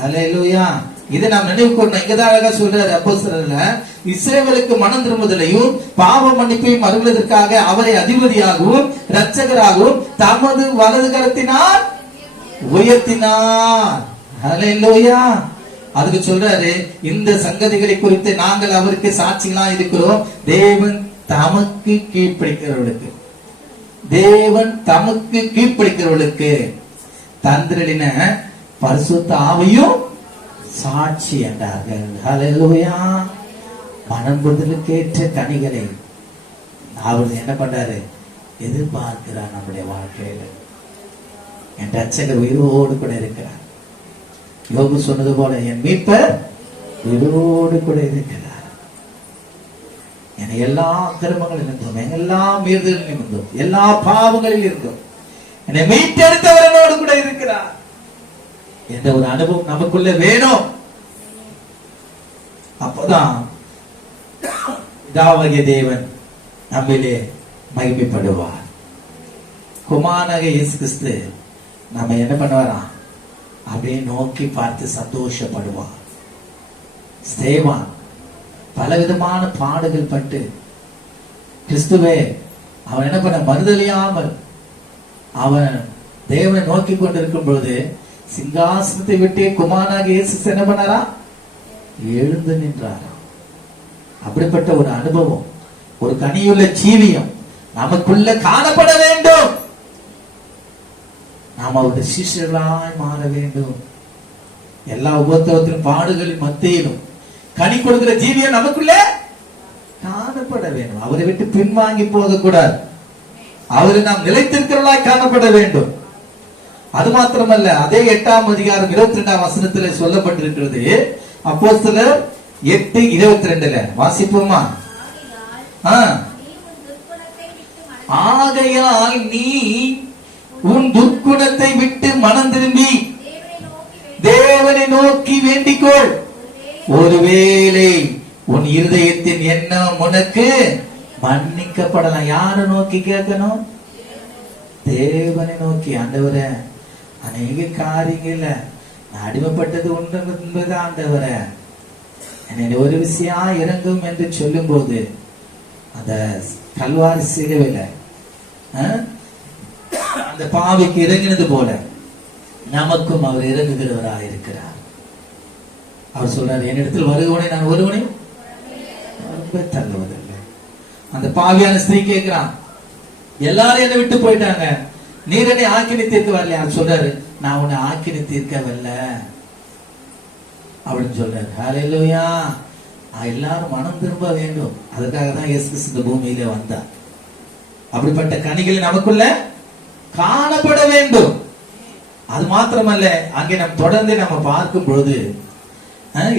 ஹல்லேலூயா. இதை நாம் நினைவு கூறணும். இங்கதான் அழகா சொல்றாரு அப்போஸ்தலர்ல, இஸ்ரவேலுக்கு மனம் திரும்புதலையும் பாவ மன்னிப்பையும் அருள்வதற்காக அவரை அதிபதியாகவும் இரட்சகராகவும் தமது வலது கரத்தினால் உயர்த்தினார். ஹல்லேலூயா. அதுக்கு சொல்றாரு, இந்த சங்கதிகளை குறித்து நாங்கள் அவருக்கு சாட்சிகளா இருக்கிறோம். தேவன் தமக்கு கீழ்ப்படிக்கிறவர்களுக்கு, தேவன் தமக்கு கீழ்ப்படிக்கிறவர்களுக்கு தந்திரலின பரிசுத்த ஆவியும் சாட்சி என்றார்கள். ஹல்லேலூயா. மனம்புதலுக்கேற்ற கனிகளை அவர் என்ன பண்றாரு? எதிர்பார்க்கிறார் நம்முடைய வாழ்க்கையில. என் ரட்சகர் உயிரோடு கூட இருக்கிறார். யோபு சொன்னது போல, என் மீட்பர் உயிரோடு கூட இருக்கிறார். என எல்லா அக்கிரமங்களில் இருந்தோம், எல்லா மீறுதலில் இருந்தோம், எல்லா பாவங்களில் இருந்தோம், என்னை மீட்டெடுத்தவர் என்னோடு கூட இருக்கிறார் என்ற ஒரு அனுபவம் நமக்குள்ள வேணும். அப்பதான் பிதாவாகிய தேவன் நம்மிலே மகிமைப்படுவார். குமாரனாகிய இயேசு கிறிஸ்து நம்ம என்ன பண்ணுவாராம்? அப்படியே நோக்கி பார்த்து சந்தோஷப்படுவார். ஸ்தேவான் பலவிதமான பாடுகள் பட்டு கிறிஸ்துவே அவன் என்ன பண்ண மறுதலியாமல் அவன் தேவனை நோக்கி கொண்டிருக்கும் பொழுது சிங்காசனத்தை விட்டு குமாரனாக இயேசு என்ன பண்ணாரா? எழுந்து நின்றாரா. அப்படிப்பட்ட ஒரு அனுபவம், ஒரு கனியுள்ள ஜீவியம் நமக்குள்ள காணப்பட வேண்டும். நாம் அவருடைய சிஷ்யர்களாய் மாற வேண்டும். எல்லா உபத்திரவத்திலும் பாடுகளின் மத்தியிலும் கனி கொடுக்கிற ஜீவியம் நமக்குள்ளே காணப்பட வேண்டும். அவரை விட்டு பின்வாங்கி போகக்கூடாது. அவரை நாம் நிலைத்திருக்கிறவர்களாய் காணப்பட வேண்டும். அது மாத்திரமல்ல, அதே 8ஆம் அதிகாரம் 22ஆம் வசனத்திலே சொல்லப்பட்டிருக்கிறது. அப்போஸ்தலர் 8:22 வாசிப்போமா? ஆகையால் நீ உன் துர்க்குணத்தை விட்டு மனம் திரும்பி தேவனை நோக்கி வேண்டிக்கொள். ஒருவேளை உன் இருதயத்தின் எண்ணம் உனக்கு மன்னிக்கப்படலாம். யாரை நோக்கி கேட்கணும்? தேவனை நோக்கி. ஆண்டவரே, அநேக காரியங்கள்ல நான் அடிமைப்பட்டது உண்டு என்பது ஆண்டவரே, என்னை ஒரு விஷயம் இறங்கும் என்று சொல்லும் போது அந்த கல்வாரி சிலுவையில அந்த பாவிக்கு இறங்கினது போல நமக்கும் அவர் இறங்குகிறவராக இருக்கிறார். அவர் சொல்றார், என்னிடத்தில் வருவனை நான் ஒருவனை தள்ளுவதில்லை. அந்த பாவியான ஸ்திரீ கேட்கிறான், எல்லாரும் என்னை விட்டு போயிட்டாங்க, நீர் என்னை ஆக்கினி தீர்க்க வரலையா? சொல்றாரு, நான் உன்னை ஆக்கினி தீர்க்க வரல அப்படின்னு சொல்றாரு. ஹல்லேலூயா. எல்லாரும் மனம் திரும்ப வேண்டும். அதுக்காக தான் இயேசு கிறிஸ்து இந்த பூமியில வந்தார். அப்படிப்பட்ட கனிகள் நமக்குள்ள காணப்பட வேண்டும். அது மாத்திரமல்ல, அங்கே நாம் தொடர்ந்து நம்ம பார்க்கும் பொழுது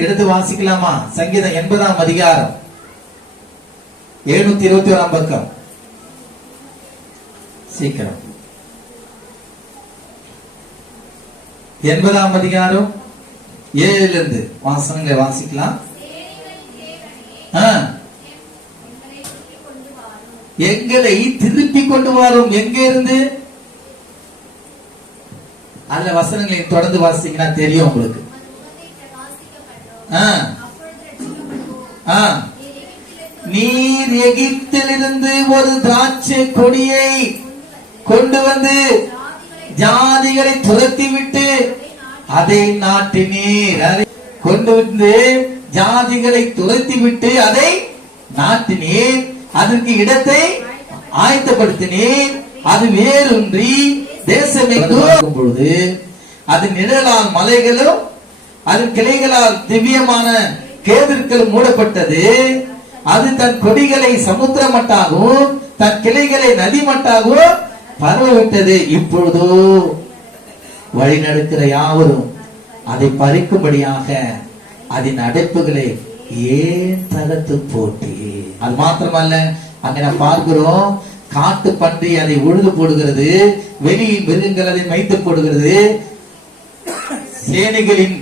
எடுத்து வாசிக்கலாமா? சங்கீதம் 80ஆம் அதிகாரம் 721ஆம் பக்கம். சீக்கிரம் 80ஆம் அதிகாரம் 7 வாசனங்களை வாசிக்கலாம். எங்களை திருப்பி கொண்டு வரும். எங்க இருந்து? அல்ல, வசனங்களை தொடர்ந்து வாசிங்கன்னா தெரியும் உங்களுக்கு. நீர் எகிப்திலிருந்து ஒரு திராட்சை கொடியை கொண்டு வந்து ஜாதிகளை துரத்தி விட்டு அதை நாட்டினீர். அதை கொண்டு வந்து ஜாதிகளை துரத்தி விட்டு அதை நாட்டினீர். அதற்கு இடத்தை ஆயத்தப்படுத்தினீர். அது வேரூன்றி தேசமெங்கும் பொழுது அது நிழலால் மலைகளும் அதன் கிளைகளால் திவ்யமான கேதுர்களும் மூடப்பட்டது. அது தன் கொடிகளை சமுத்திரமட்டாகவும் தன் கிளைகளை நதி மட்டாகவும் பரவவிட்டது. இப்பொழுதோ வழி நடக்கிற யாவரும் அதை பறிக்கும்படியாக அதன் அடைப்புகளை ஏன் தகர்த்து போட்டி. அது மாத்திரமல்ல, அங்க நாம் பார்க்கிறோம், காட்டு பன்றி அதை உழுது போடுகிறது, வெளியில் மிருகங்கள் அதை மேய்த்து போடுகிறது. சேனைகளின்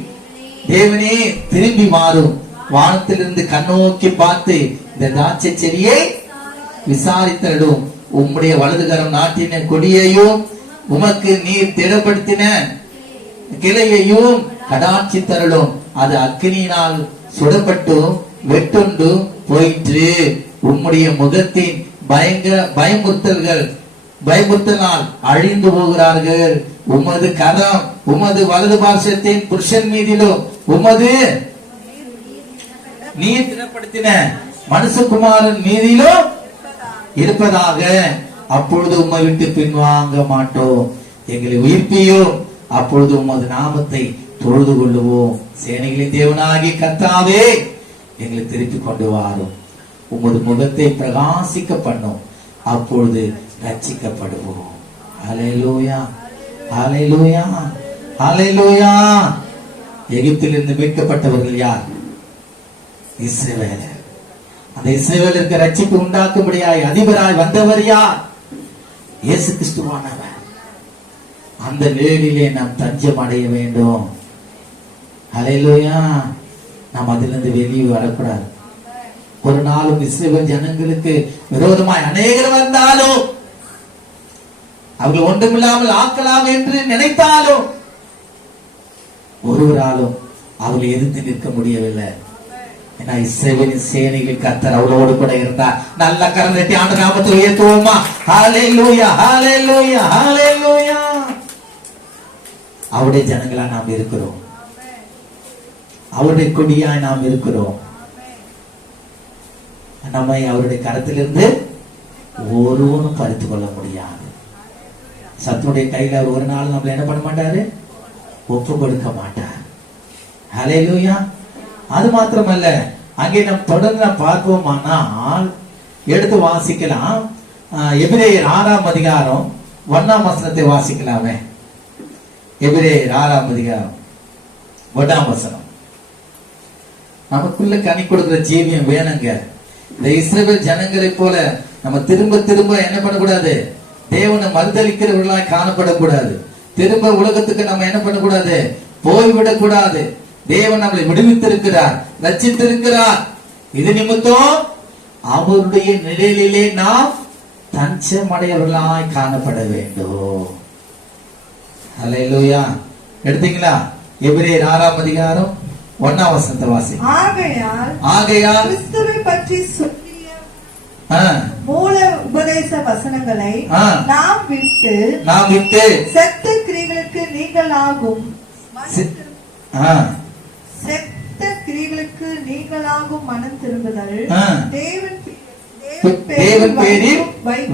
தேவனே திரும்பி மாறும். வானத்திலிருந்து கண்ணோக்கி பார்த்து இந்த திராட்சை செடியை விசாரித்திடும். உம்முடைய வலதுகரம் நாட்டின கொடியையும் உமக்கு நீர் திடப்படுத்தின கிளையையும் கடாட்சி தரலும். அது அக்கினியினால் சுடப்பட்டும் வெட்டுண்டு போயிற்று. உம்முடைய முகத்தின் பயமுறுத்தலால் அழிந்து போகிறார்கள். உமது கரம் உமது வலது பார்சத்தின் புருஷன் மீதிலும் உமது நீர் திடப்படுத்தின மனுஷகுமாரன் மீதிலும் இருப்பதாக. அப்பொழுது உம்மை விட்டு பின்வாங்க மாட்டோம். எங்களை உயிர்ப்பியும், அப்பொழுது உமது நாமத்தை தொழுது கொள்ளுவோம். சேனைகளின் தேவனாகி கர்த்தாவே, எங்களை திருப்பி கொண்டு வாரும். உமது முகத்தை பிரகாசிக்க பண்ணும். அப்பொழுது ரட்சிக்கப்படுவோம். ஹல்லேலூயா, ஹல்லேலூயா, ஹல்லேலூயா. எகிப்திலிருந்து மீட்கப்பட்டவர்கள் யார்? இஸ்ரவேலர். அந்த இஸ்ரவேலருக்கு ரட்சிப்பு உண்டாக்கும்படியாய் அதிபராய் வந்தவர் யார்? இயேசு கிறிஸ்துவானவர். அந்த நிழலிலே நாம் தஞ்சம் அடைய வேண்டும். ஹல்லேலூயா. நாம் அதிலிருந்து வெளியே வரக்கூடாது. ஒரு நாளும் இஸ்ரவேல் ஜனங்களுக்கு விரோதமாய் அநேகர் வந்தாலும், அவர்கள் ஒன்றுமில்லாமல் ஆக்கலாம் என்று நினைத்தாலும், ஒருவராலும் அவர்களை எதிர்த்து நிற்க முடியவில்லை. ஏன்னா இஸ்ரவேலின் சேனையில் கர்த்தர் அவளோடு கூட இருந்தார். நல்ல கரம் தட்டி ஆண்டு நாமத்தை உயர்த்துவோமா? ஹல்லேலூயா, ஹல்லேலூயா, ஹல்லேலூயா. அவருடைய ஜனங்களா நாம் இருக்கிறோம். அவருடைய கொடியாய் நாம் இருக்கிறோம். நம்மை அவருடைய கரத்திலிருந்து ஒருவனும் பறித்து கொள்ள முடியாது. சத்துடைய கையில ஒரு நாள் நம்மள என்ன பண்ண மாட்டாரு? ஒப்பு கொடுக்க மாட்டார். ஹல்லேலூயா. அது மாத்திரமல்ல, அங்கே நாம் தொடர்ந்து பார்ப்போமானால் எடுத்து வாசிக்கலாம். எபிரேயர் 6ஆம் அதிகாரம் 1ஆம் வசனத்தை வாசிக்கலாமே. எபிரேயர் 6ஆம் அதிகாரம் 1ஆம் வசனம். நமக்குள்ள கனி கொடுக்கிற ஜீவியம் வேணுங்க. இந்த இஸ்ரவேல் ஜனங்களை போல நம்ம திரும்ப திரும்ப என்ன பண்ணக்கூடாது? தேவனை மறுதளிக்கிறவர்களாய் காணப்படக்கூடாது. திரும்ப உலகத்துக்கு நம்ம என்ன பண்ணக்கூடாது? போய்விடக் கூடாது. தேவன் நம்மளை விடுவித்திருக்கிறார், ரட்சித்திருக்கிறார். இது நிமித்தம் அவருடைய நிழலிலே நாம் தஞ்சமடையவர்களாய் காணப்பட வேண்டும். ஹல்லேலூயா. எடுத்தீங்களா? எபிரேயர் 6ஆம் அதிகாரம் 1ஆம் வசனத்தை வாசி. ஆகையால் கிறிஸ்துவை பற்றி சொல்லிய மூல உபதேச வசனங்களை நாம் விட்டு செத்த கிரியைகளுக்கு நீங்களாகும் மனம் திரும்புதல் தேவன் பேரில்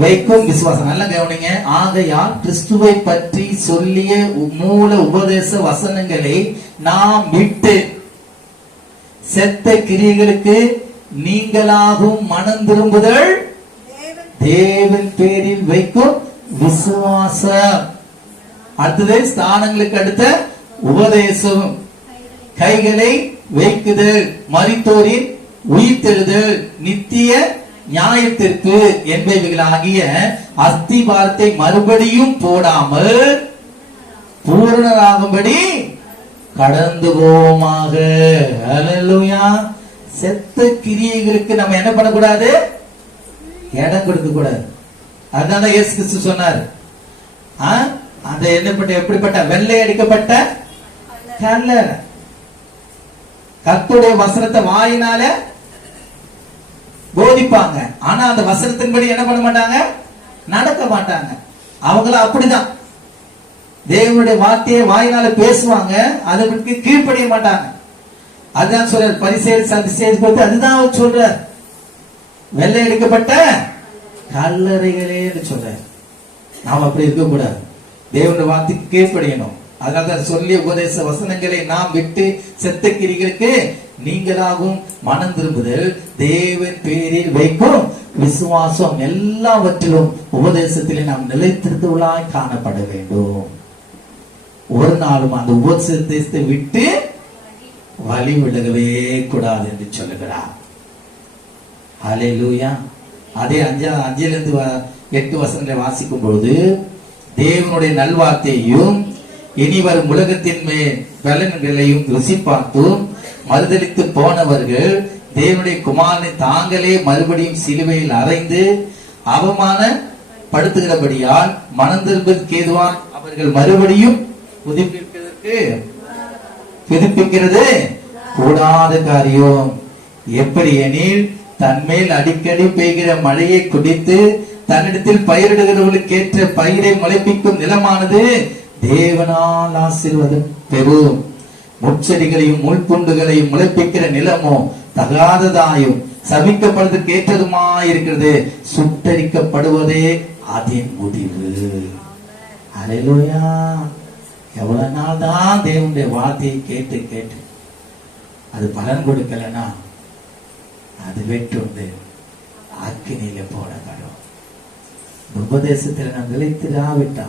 வைக்கும் விசுவாசம். நல்ல கவனிங்க. ஆகையால் கிறிஸ்துவை பற்றி சொல்லிய மூல உபதேச வசனங்களை நாம் விட்டு செத்த கிரியைகளுக்கு நீங்களாகும் மனம் திரும்புதல் தேவன் பேரில் வைக்கும் விசுவாசம். அடுத்தது ஸ்தானங்களுக்கு அடுத்த உபதேசம், கைகளை வைக்குதல், மரித்தோரின் உயிர்த்தெழுதல், நித்திய நியாயத்திற்கு என்பவைகளாகிய அஸ்திபாரத்தை மறுபடியும் போடாமல் பூரணராகும்படி கடந்து போவோமாக. ஹல்லேலூயா. செத்த கிரியைகளுக்கு நம்ம என்ன பண்ணக்கூடாது? இடம் கொடுக்க கூடாது. அதனால இயேசு கிறிஸ்து சொன்னார், அந்த எப்படிப்பட்ட வெள்ளை அடிக்கப்பட்ட கல்லறை. கர்த்தருடைய வசனத்தை வாயினால போதிப்பாங்க, ஆனா அந்த வசனத்தின்படி என்ன பண்ண மாட்டாங்க? நடக்க மாட்டாங்க. அவங்களும் அப்படிதான். தேவனுடைய வார்த்தையை வாயினால பேசுவாங்க, அதற்கு கீழ்ப்படிய மாட்டாங்க. அதுதான் சொல்ற பரிசேயர் சதுசேயர் பத்தி அதுதான் அவர் சொல்றார். வெள்ளை அடிக்கப்பட்ட கல்லறைகளே சொல்ற. நாம் அப்படி இருக்க கூடாது. தேவனுடைய வார்த்தைக்கு கீழ்ப்படியணும். அதனால்தான் சொல்லிய உபதேச வசனங்களை நாம் விட்டு செத்த கிரிகளுக்கு நீங்களாகும் மனம் திரும்புதல் தேவன் பேரில் வைக்கும் விசுவாசம் எல்லாவற்றிலும் உபதேசத்திலே நாம் நிலைத்திருந்தவர்களாய் காணப்பட வேண்டும். ஒரு நாளும் அந்த உபதேசத்தை விட்டு வழி விலகவே கூடாது என்று சொல்லுகிறார். ஹல்லேலூயா. அதே 5 8 வசனங்களை வாசிக்கும் பொழுது தேவனுடைய நல்வார்த்தையையும் இனி வரும் உலகத்தின் மேல் பலன்களையும் ருசி பார்த்தும் மறுதலித்து போனவர்கள் தேவனுடைய குமாரனை தாங்களே மறுபடியும் சிலுவையில் அறைந்து அவமானப்படுத்துகிறபடியால் மனம் திரும்புவதற்கு ஏதுவான் அவர்கள் மறுபடியும் புதுப்பிக்கிறது கூடாத காரியம். எப்படி எனில் தன்மேல் அடிக்கடி பெய்கிற மழையை குடித்து தன்னிடத்தில் பயிரிடுகிறவர்களுக்கு ஏற்ற பயிரை முளைப்பிக்கும் நிலமானது தேவனால் ஆசீர்வாதம் பெறும். முட்செடிகளையும் முள்புண்டுகளையும் முளைப்பிக்கிற நிலமோ தகாததாயும் சபிக்கப்படுவதற்கு ஏற்றதுமாயிருக்கிறது, சுட்டரிக்கப்படுவதே அதன் முடிவு. ஹல்லேலூயா. எவ்வளவு நாள் தான் தேவனுடைய வார்த்தையை கேட்டு கேட்டு அது பலன் கொடுக்கலன்னா அது வெட்டுண்டு அக்கினியில போடப்படும். உபதேசத்தில் நாம் நிலைத்திராவிட்டா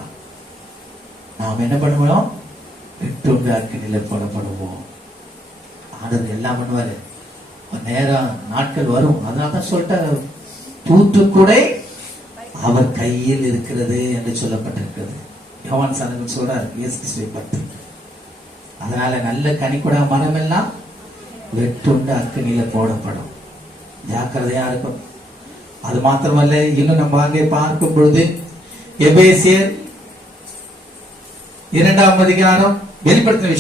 நாம் என்ன பண்ணுவோம்? வெட்டுண்டு அக்கினியில போடப்படுவோம். ஆண்டவர் எல்லாம் பண்ணுவாரு. நேரம் நாட்கள் வரும். அதனால்தான் சொல்லிட்டாரு, தூற்றுக்குடை அவர் கையில் இருக்கிறது என்று சொல்லப்பட்டிருக்கிறது. யோவான் சாணகன் சொல்றார் இயேசு கிறிஸ்துவை பற்றி. அதனால நல்ல கனிக்குடா மரம் எல்லாம் வெட்டுண்டு அக்கினியில போடப்படும். ஜாக்கிரதையா இருக்கும். அது மாத்திரமல்ல, இன்னும் நம்ம அங்கே பார்க்கும் பொழுது எபேசியர் 2ஆம் அதிகாரம் வெளிப்படுத்தின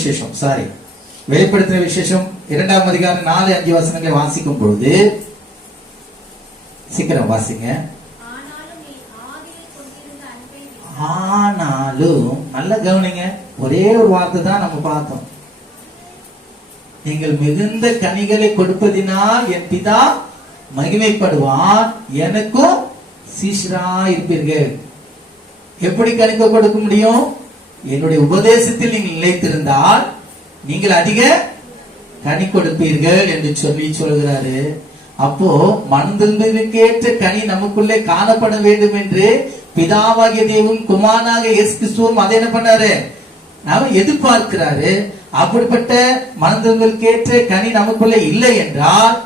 விசேஷம் 2ஆம் அதிகாரம் 4-5 வசனங்களை வாசிக்கும் பொழுது, சீக்கிரம் வாசிங்க. ஆனாலும் நல்ல கவனிங்க, ஒரே ஒரு வார்த்தை தான் நம்ம பார்த்தோம். நீங்கள் மிகுந்த கனிகளை கொடுப்பதினால் என் பிதா மகிமைப்படுவார், எனக்கும் சீஷரா இருப்பீர்கள். எப்படி கணிக்க கொடுக்க முடியும்? என்னுடைய உபதேசத்தில் நீங்கள் நிலைத்திருந்தால் நீங்கள் அதிக கனி கொடுப்பீர்கள் என்று சொல்லி சொல்கிறாரு. அப்போ மனதிற்கேற்ற கனி நமக்குள்ளே காணப்பட வேண்டும் என்று பிதாவாகிய தேவன் குமாரனாக இயேசு கிறிஸ்துவும் அதை என்ன பண்ணாரு? நாம எதிர்பார்க்கிறாரு. அப்படிப்பட்ட மனதிற்கேற்ற கனி நமக்குள்ளே இல்லை என்றால்,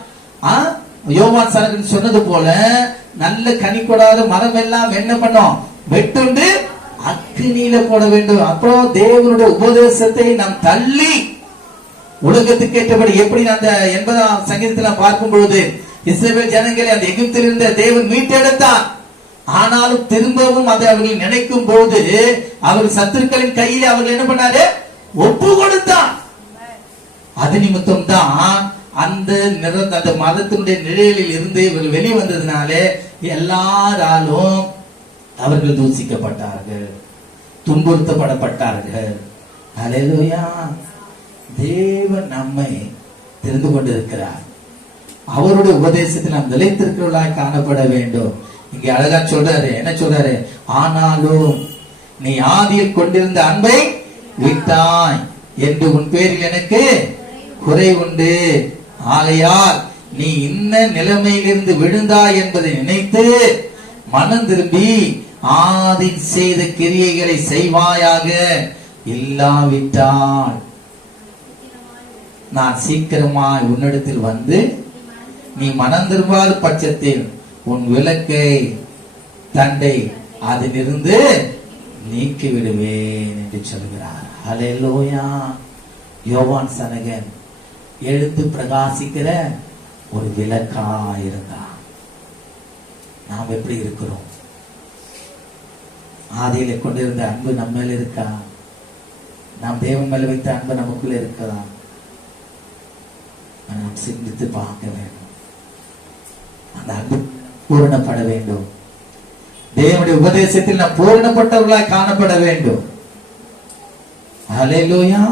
யோவான் சாணகன் சொன்னது போல நல்ல கனி கொடாத மரம் எல்லாம் என்ன பண்ணும்? வெட்டுண்டு அக்கினியில போட வேண்டும். அப்புறம் தேவனுடைய உபதேசத்தை நாம் தள்ளி உலகத்துக்கு ஏற்றபடி, எப்படி அந்த 80ஆம் சங்கீதத்தில் பார்க்கும் பொழுது இஸ்ரவேல் ஜனங்களை அந்த எகிப்தில் இருந்த தேவன் மீட்டெடுத்தார். ஆனாலும் திரும்பவும் அதை அவர்கள் நினைக்கும் போது அவர்கள் சத்துருக்களின் கையிலே அவர்கள் என்ன பண்ணாரு? ஒப்பு கொடுத்தார். அது நிமித்தம் தான் அந்த மதத்தினுடைய நிழலில் இருந்து இவர்கள் வெளிவந்ததுனாலே எல்லாராலும் அவர்கள் தூசிக்கப்பட்டார்கள், துன்புறுத்தப்படப்பட்டார்கள். அல்லேலூயா. தேவன் நம்மை தெரிந்து கொண்டிருக்கிறார். அவருடைய உபதேசத்தில் நாம் நிலைத்திருக்கிறவர்களாய் காணப்பட வேண்டும். இங்க அழகா சொல்றாரு, என்ன சொல்றாரு? ஆனாலும் நீ ஆதியில் கொண்டிருந்த அன்பை விட்டாய் என்று உன் பேரில் எனக்கு குறை உண்டு. ஆகையால் நீ இன்ன நிலைமையிலிருந்து விழுந்தாய் என்பதை நினைத்து மனம் திரும்பி ஆதி செய்த கிரியைகளை செய்வாயாக. இல்லாவிட்டால் நான் சீக்கிரமாய் உன்னிடத்தில் வந்து நீ மனம் திரும்பாத பட்சத்தில் உன் விளக்கை தண்டை அதிலிருந்து நீக்கி விடுவேன் என்று சொல்கிறார். அல்லேலூயா. யோவான் சாணகன் எழுந்து பிரகாசிக்கிற ஒரு விளக்கா இருந்தார். நாம் எப்படி இருக்கிறோம்? ஆதியில கொண்டிருந்த அன்பு நம்ம மேல இருக்கா? நாம் தேவன் மேல வைத்த அன்பு நமக்குள்ள இருக்கா? நாம் சிந்தித்து பார்க்க வேண்டும். அந்த அன்பு பூரணப்பட வேண்டும். தேவனுடைய உபதேசத்தில் நாம் பூரணப்பட்டவர்களாய் காணப்பட வேண்டும். அல்லேலூயா.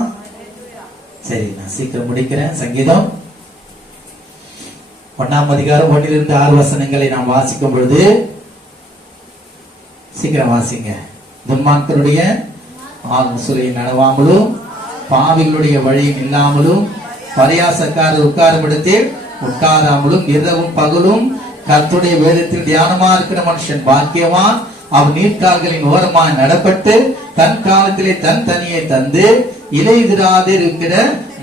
சரி, நான் சீக்கிரம் முடிக்கிறேன். சங்கீதம் 1ஆம் அதிகாரம் 1-6 வசனங்களை நாம் வாசிக்கும் பொழுது, சீக்கிரம் வாசிங்க. துன்மார்க்கருடைய ஆலோசனையில் நடவாமலும் பாவிகளுடைய வழியில் இல்லாமலும் பரியாசக்காரர் உட்காரும் இடத்தில் உட்காராமலும் இரவும் பகலும் கர்த்தருடைய வேதத்தில் தியானமா இருக்கிற மனுஷன் பாக்கியவான். அவன் நீர்க்கால்களின் ஓரமாய் நடப்பட்டு தன் காலத்திலே தன் தனியை தந்து இலையுதிராது இருக்கிற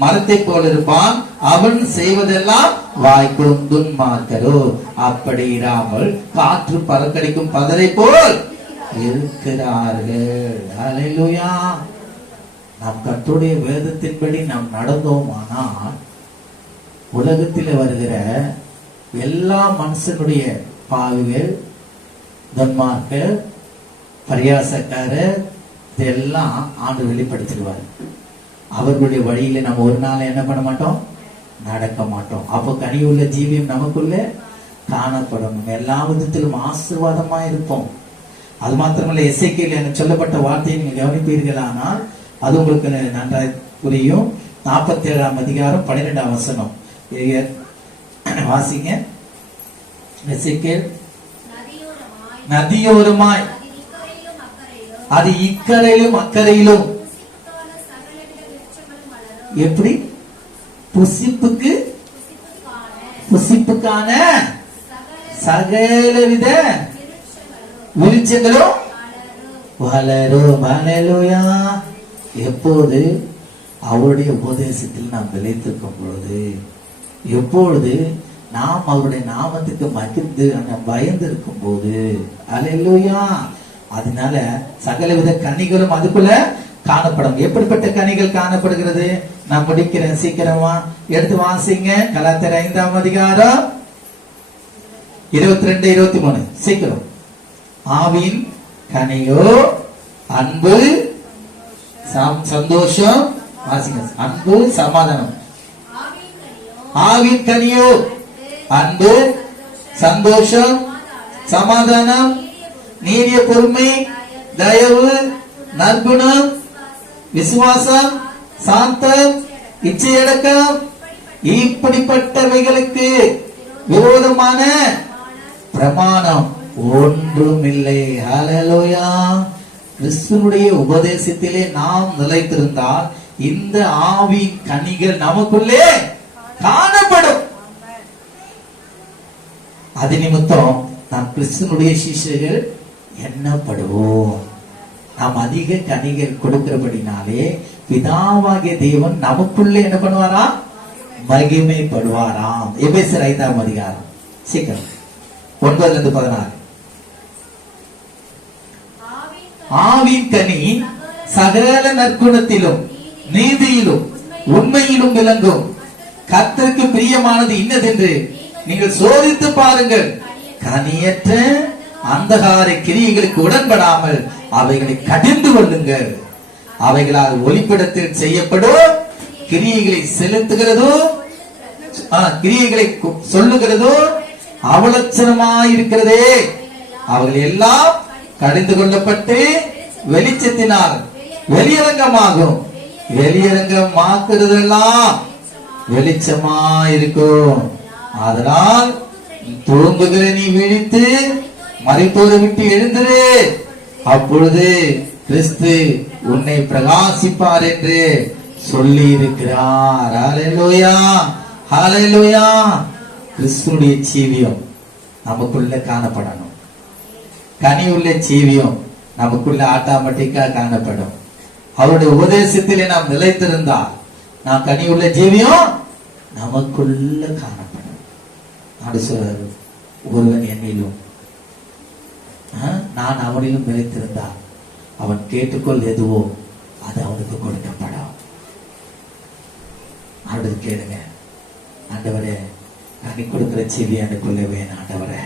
மரத்தை போல இருப்பான். அவன் செய்வதெல்லாம் வாய்க்கும். துன்மார்க்கரோ அப்படி இராமல் காற்று பறக்கடிக்கும் பதரை போல் இருக்கிறார்கள். அல்லேலூயா. நாம் கர்த்தருடைய வேதத்தின்படி நாம் நடந்தோமானால் உலகத்தில் வருகிற எல்லா மனுஷனுடைய பாவிகள், துன்மார்க்கர், பரியாசக்காரர், இதெல்லாம் ஆண்டு வெளிப்படுத்திடுவார். அவர்களுடைய வழியில நம்ம ஒரு நாள் என்ன பண்ண மாட்டோம்? நடக்க மாட்டோம். அப்போ கனியுள்ள ஜீவியம் நமக்குள்ள காணப்படணும். எல்லா விதத்திலும் ஆசீர்வாதமா இருப்போம். அது மாத்திரமல்ல, எசேக்கியேல் எனக்கு சொல்லப்பட்ட வார்த்தையை நீங்க கவனிப்பீர்களானால் அது உங்களுக்கு நன்றாய் புரியும். 47ஆம் அதிகாரம் 12ஆம் வசனம் வாசிங்க. எசேக்கியேல் நதியோரமாய், அது இக்கரையிலும் அக்கறையிலும். எப்படி? புசிப்புக்கான சகலவித விருட்சங்களும் வளரும். அல்லேலூயா. எப்போது அவருடைய உபதேசத்தில் நாம் நிலைத்திருக்கும் பொழுது, எப்பொழுது நாம் அவருடைய நாமத்துக்கு மகிழ்ந்து பயந்து இருக்கும் போது, அல்லேலூயா. அதனால சகலவித கனிகளும் அதுக்குள்ள காணப்படும். எப்படிப்பட்ட கனிகள் காணப்படுகிறது? நான் முடிக்கிறேன், சீக்கிரமா எடுத்து வாசிங்க. கலாத்தியர் 5ஆம் அதிகாரம் 22-23 சீக்கிரம். ஆவியின் கனியோ அன்பு, சந்தோஷம், வாசிங்க. அன்பு, சமாதானம். ஆவின் கனியோ அன்பு, சந்தோஷம், சமாதானம், நீடிய பொறுமை, தயவு, நற்குணம், விசுவாசம், சாந்தம், இச்சையடக்கம். இப்படிப்பட்டவைகளுக்கு விரோதமான பிரமாணம் ஒன்றுமில்லை. ஹல்லேலூயா. கிறிஸ்துவுடைய உபதேசத்திலே நாம் நிலைத்திருந்தால் இந்த ஆவி கனிகள் நமக்குள்ளே காணப்படும். அது நிமித்தம் நாம் கிறிஸ்துவனுடைய சிஷ்யர்கள் எண்ணப்படுவோம். நாம் அதிக கனிகள் கொடுக்கிறபடினாலே பிதாவாகிய தேவன் நமக்குள்ளே என்ன பண்ணுவாராம்? மகிமைப்படுவாராம். எபேசியர் 5ஆம் அதிகாரம் சீக்கிரம் 9-16. ஆவின் கனி சகல நற்குணத்திலும் நீதியிலும் உண்மையிலும் விளங்கும். கர்த்தருக்கு பிரியமானது இன்னதென்று நீங்கள் சோதித்து பாருங்கள். கனியற்ற அந்தகார கிரியைகளுக்கு உடன்படாமல் அவைகளை கடிந்து கொள்ளுங்கள். அவைகளால் ஒளிப்படத்தில் செய்யப்படும் கிரியைகளை செலுத்துகிறதோ கிரியைகளை சொல்லுகிறதோ அவலட்சணமாயிருக்கிறதே. அவைகள் எல்லாம் கடிந்து கொள்ளப்பட்டு வெளிச்சத்தினால் வெளியரங்கமாகும். வெளியரங்கமாக்குறதெல்லாம் வெளிச்சமாயிருக்கும். அதனால் தூங்குகிற நீ விழித்து மரித்தோரை விட்டு எழுந்திரு. அப்பொழுது கிறிஸ்து உன்னை பிரகாசிப்பார் என்று சொல்லி இருக்கிறார். ஹல்லேலூயா, ஹல்லேலூயா. கிறிஸ்துடைய ஜீவியம் நமக்குள்ள காணப்படணும். கனி உள்ள ஜீவியம் நமக்குள்ள ஆட்டோமேட்டிக்கா காணப்படும். அவருடைய உபதேசத்திலே நாம் நிலைத்திருந்தால் நாம் கனி உள்ள ஜீவியம் நமக்குள்ள காணப்படும். அப்படி சொல்றாரு, ஒருவன் என்னிலும் நான் அவனிலும் நிலைத்திருந்தால் அவன் கேட்டுக்கொள் எதுவோ அது அவனுக்கு கொடுக்கப்படும். அப்படி கேளுங்க. ஆண்டவரே, கனி கொடுக்கிற ஜீவி எனக்குள்ள வேணும். ஆண்டவரே,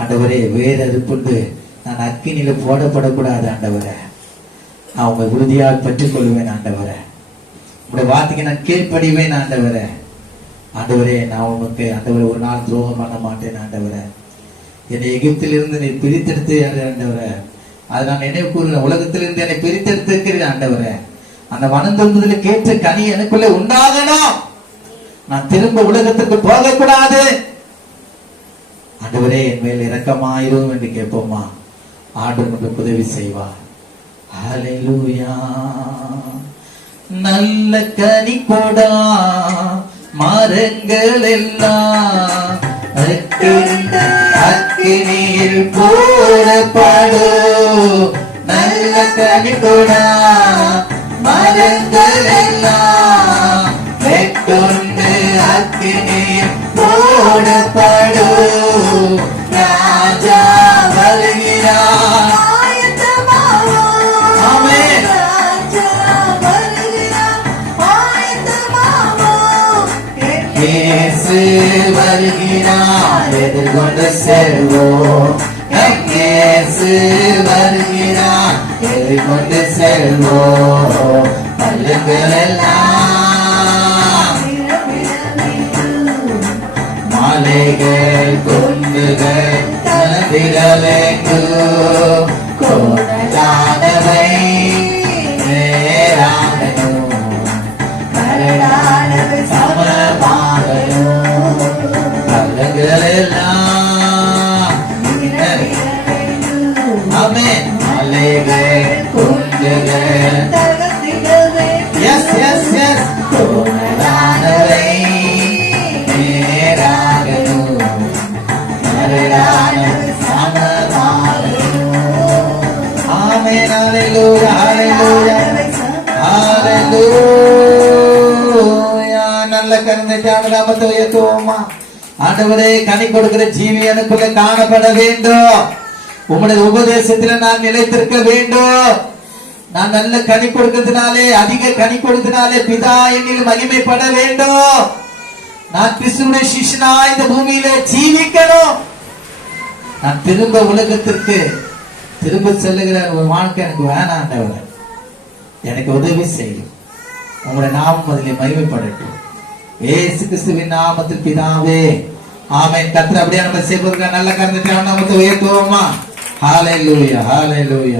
ஆண்டவரே, வேற அறுப்புண்டு நான் அக்கினியில போடப்படக்கூடாது. ஆண்டவரே, நான் உங்க உறுதியாக பற்றிக் கொள்வேன். ஆண்டவரே, உங்களுடைய வார்த்தைக்கு நான் கீழ்ப்படிவேன். ஆண்டவரே, ஆண்டவரே, நான் உனக்கு ஆண்டவரே ஒரு நாள் துரோகம் பண்ண மாட்டேன். ஆண்டவரே, என்னை எகிப்திலிருந்து நீ பிரித்தெடுத்து ஆண்டவரே, அதை நான் நினைவு கூறுகிறேன். உலகத்திலிருந்து என்னை பிரித்தெடுத்திருக்கிறேன். ஆண்டவரே, அந்த வனந்தொங்குதலுக்கு கேட்ட கனி எனக்குள்ளே உண்டாகணும். நான் திரும்ப உலகத்துக்கு போகக்கூடாது. ஆண்டவரே, என் மேல் இரக்கமாயிரும் என்று கேட்போமா? ஆண்டவர் நமக்கு உதவி செய்வார். ஹல்லேலூயா. நல்ல கனி கொடா மரங்கள் எல்லாம் அக்கினியில் போடப்படும். நல்ல கனி கொடா மரங்கள் எல்லாம் வெட்டுண்டு அக்கினியில் போடப்படும். ராஜா வருகிறார். இயேசு வருகிறார், எதிர்கொண்டு செல்வோம். இயேசு வருகிறார், எதிர்கொண்டு செல்வோம். பல்லுகள் எல்லாம் மாலைகள் குண்டுகள் தந்திர வேண்டும். கோணலானவை நேராகணும், கரடானவை சமமாகணும். பல்லுகள் எல்லாம் ஆமென். மாலைகள் குண்டுகள் எஸ் எஸ் எஸ் கோணலானவை நேராகணும், கரடானவை சமமாகணும். ஆமென். ஹல்லேலூயா, ஹல்லேலூயா, ஹல்லேலூயா. நல்ல கருணைக்காக நாமத்தை உயர்த்துவோமா? ஆண்டவரே, கனி கொடுக்கிற ஜீவி எனக்குள்ள காணப்பட வேண்டும். உம்முடைய உபதேசத்துல நான் நிலைத்திருக்க வேண்டும். நான் நல்ல கனி கொடுக்கிறதுனாலே, அதிக கனி கொடுத்தனாலே பிதா என்னில் மகிமைப்பட வேண்டும். நான் கிறிஸ்துவுடைய சிஷ்யனா இந்த பூமியில ஜீவிக்கணும். நான் திரும்ப உலகத்திற்கு திரும்ப செல்லுகிற ஒரு வாழ்க்கை எனக்கு வேணாம். ஆண்டவரே, எனக்கு உதவி செய்யும். உங்களுடைய நாமம் அதிலே மகிமைப்படட்டும். இயேசு கிறிஸ்துவின் நாமத்தில் பிதாவே ஆமென். கர்த்தர் அப்படியே நம்ம செய்வதற்கு நல்ல காரணத்தை நாமத்தை உயர்த்துவோமா? ஹalleluya, ஹalleluya.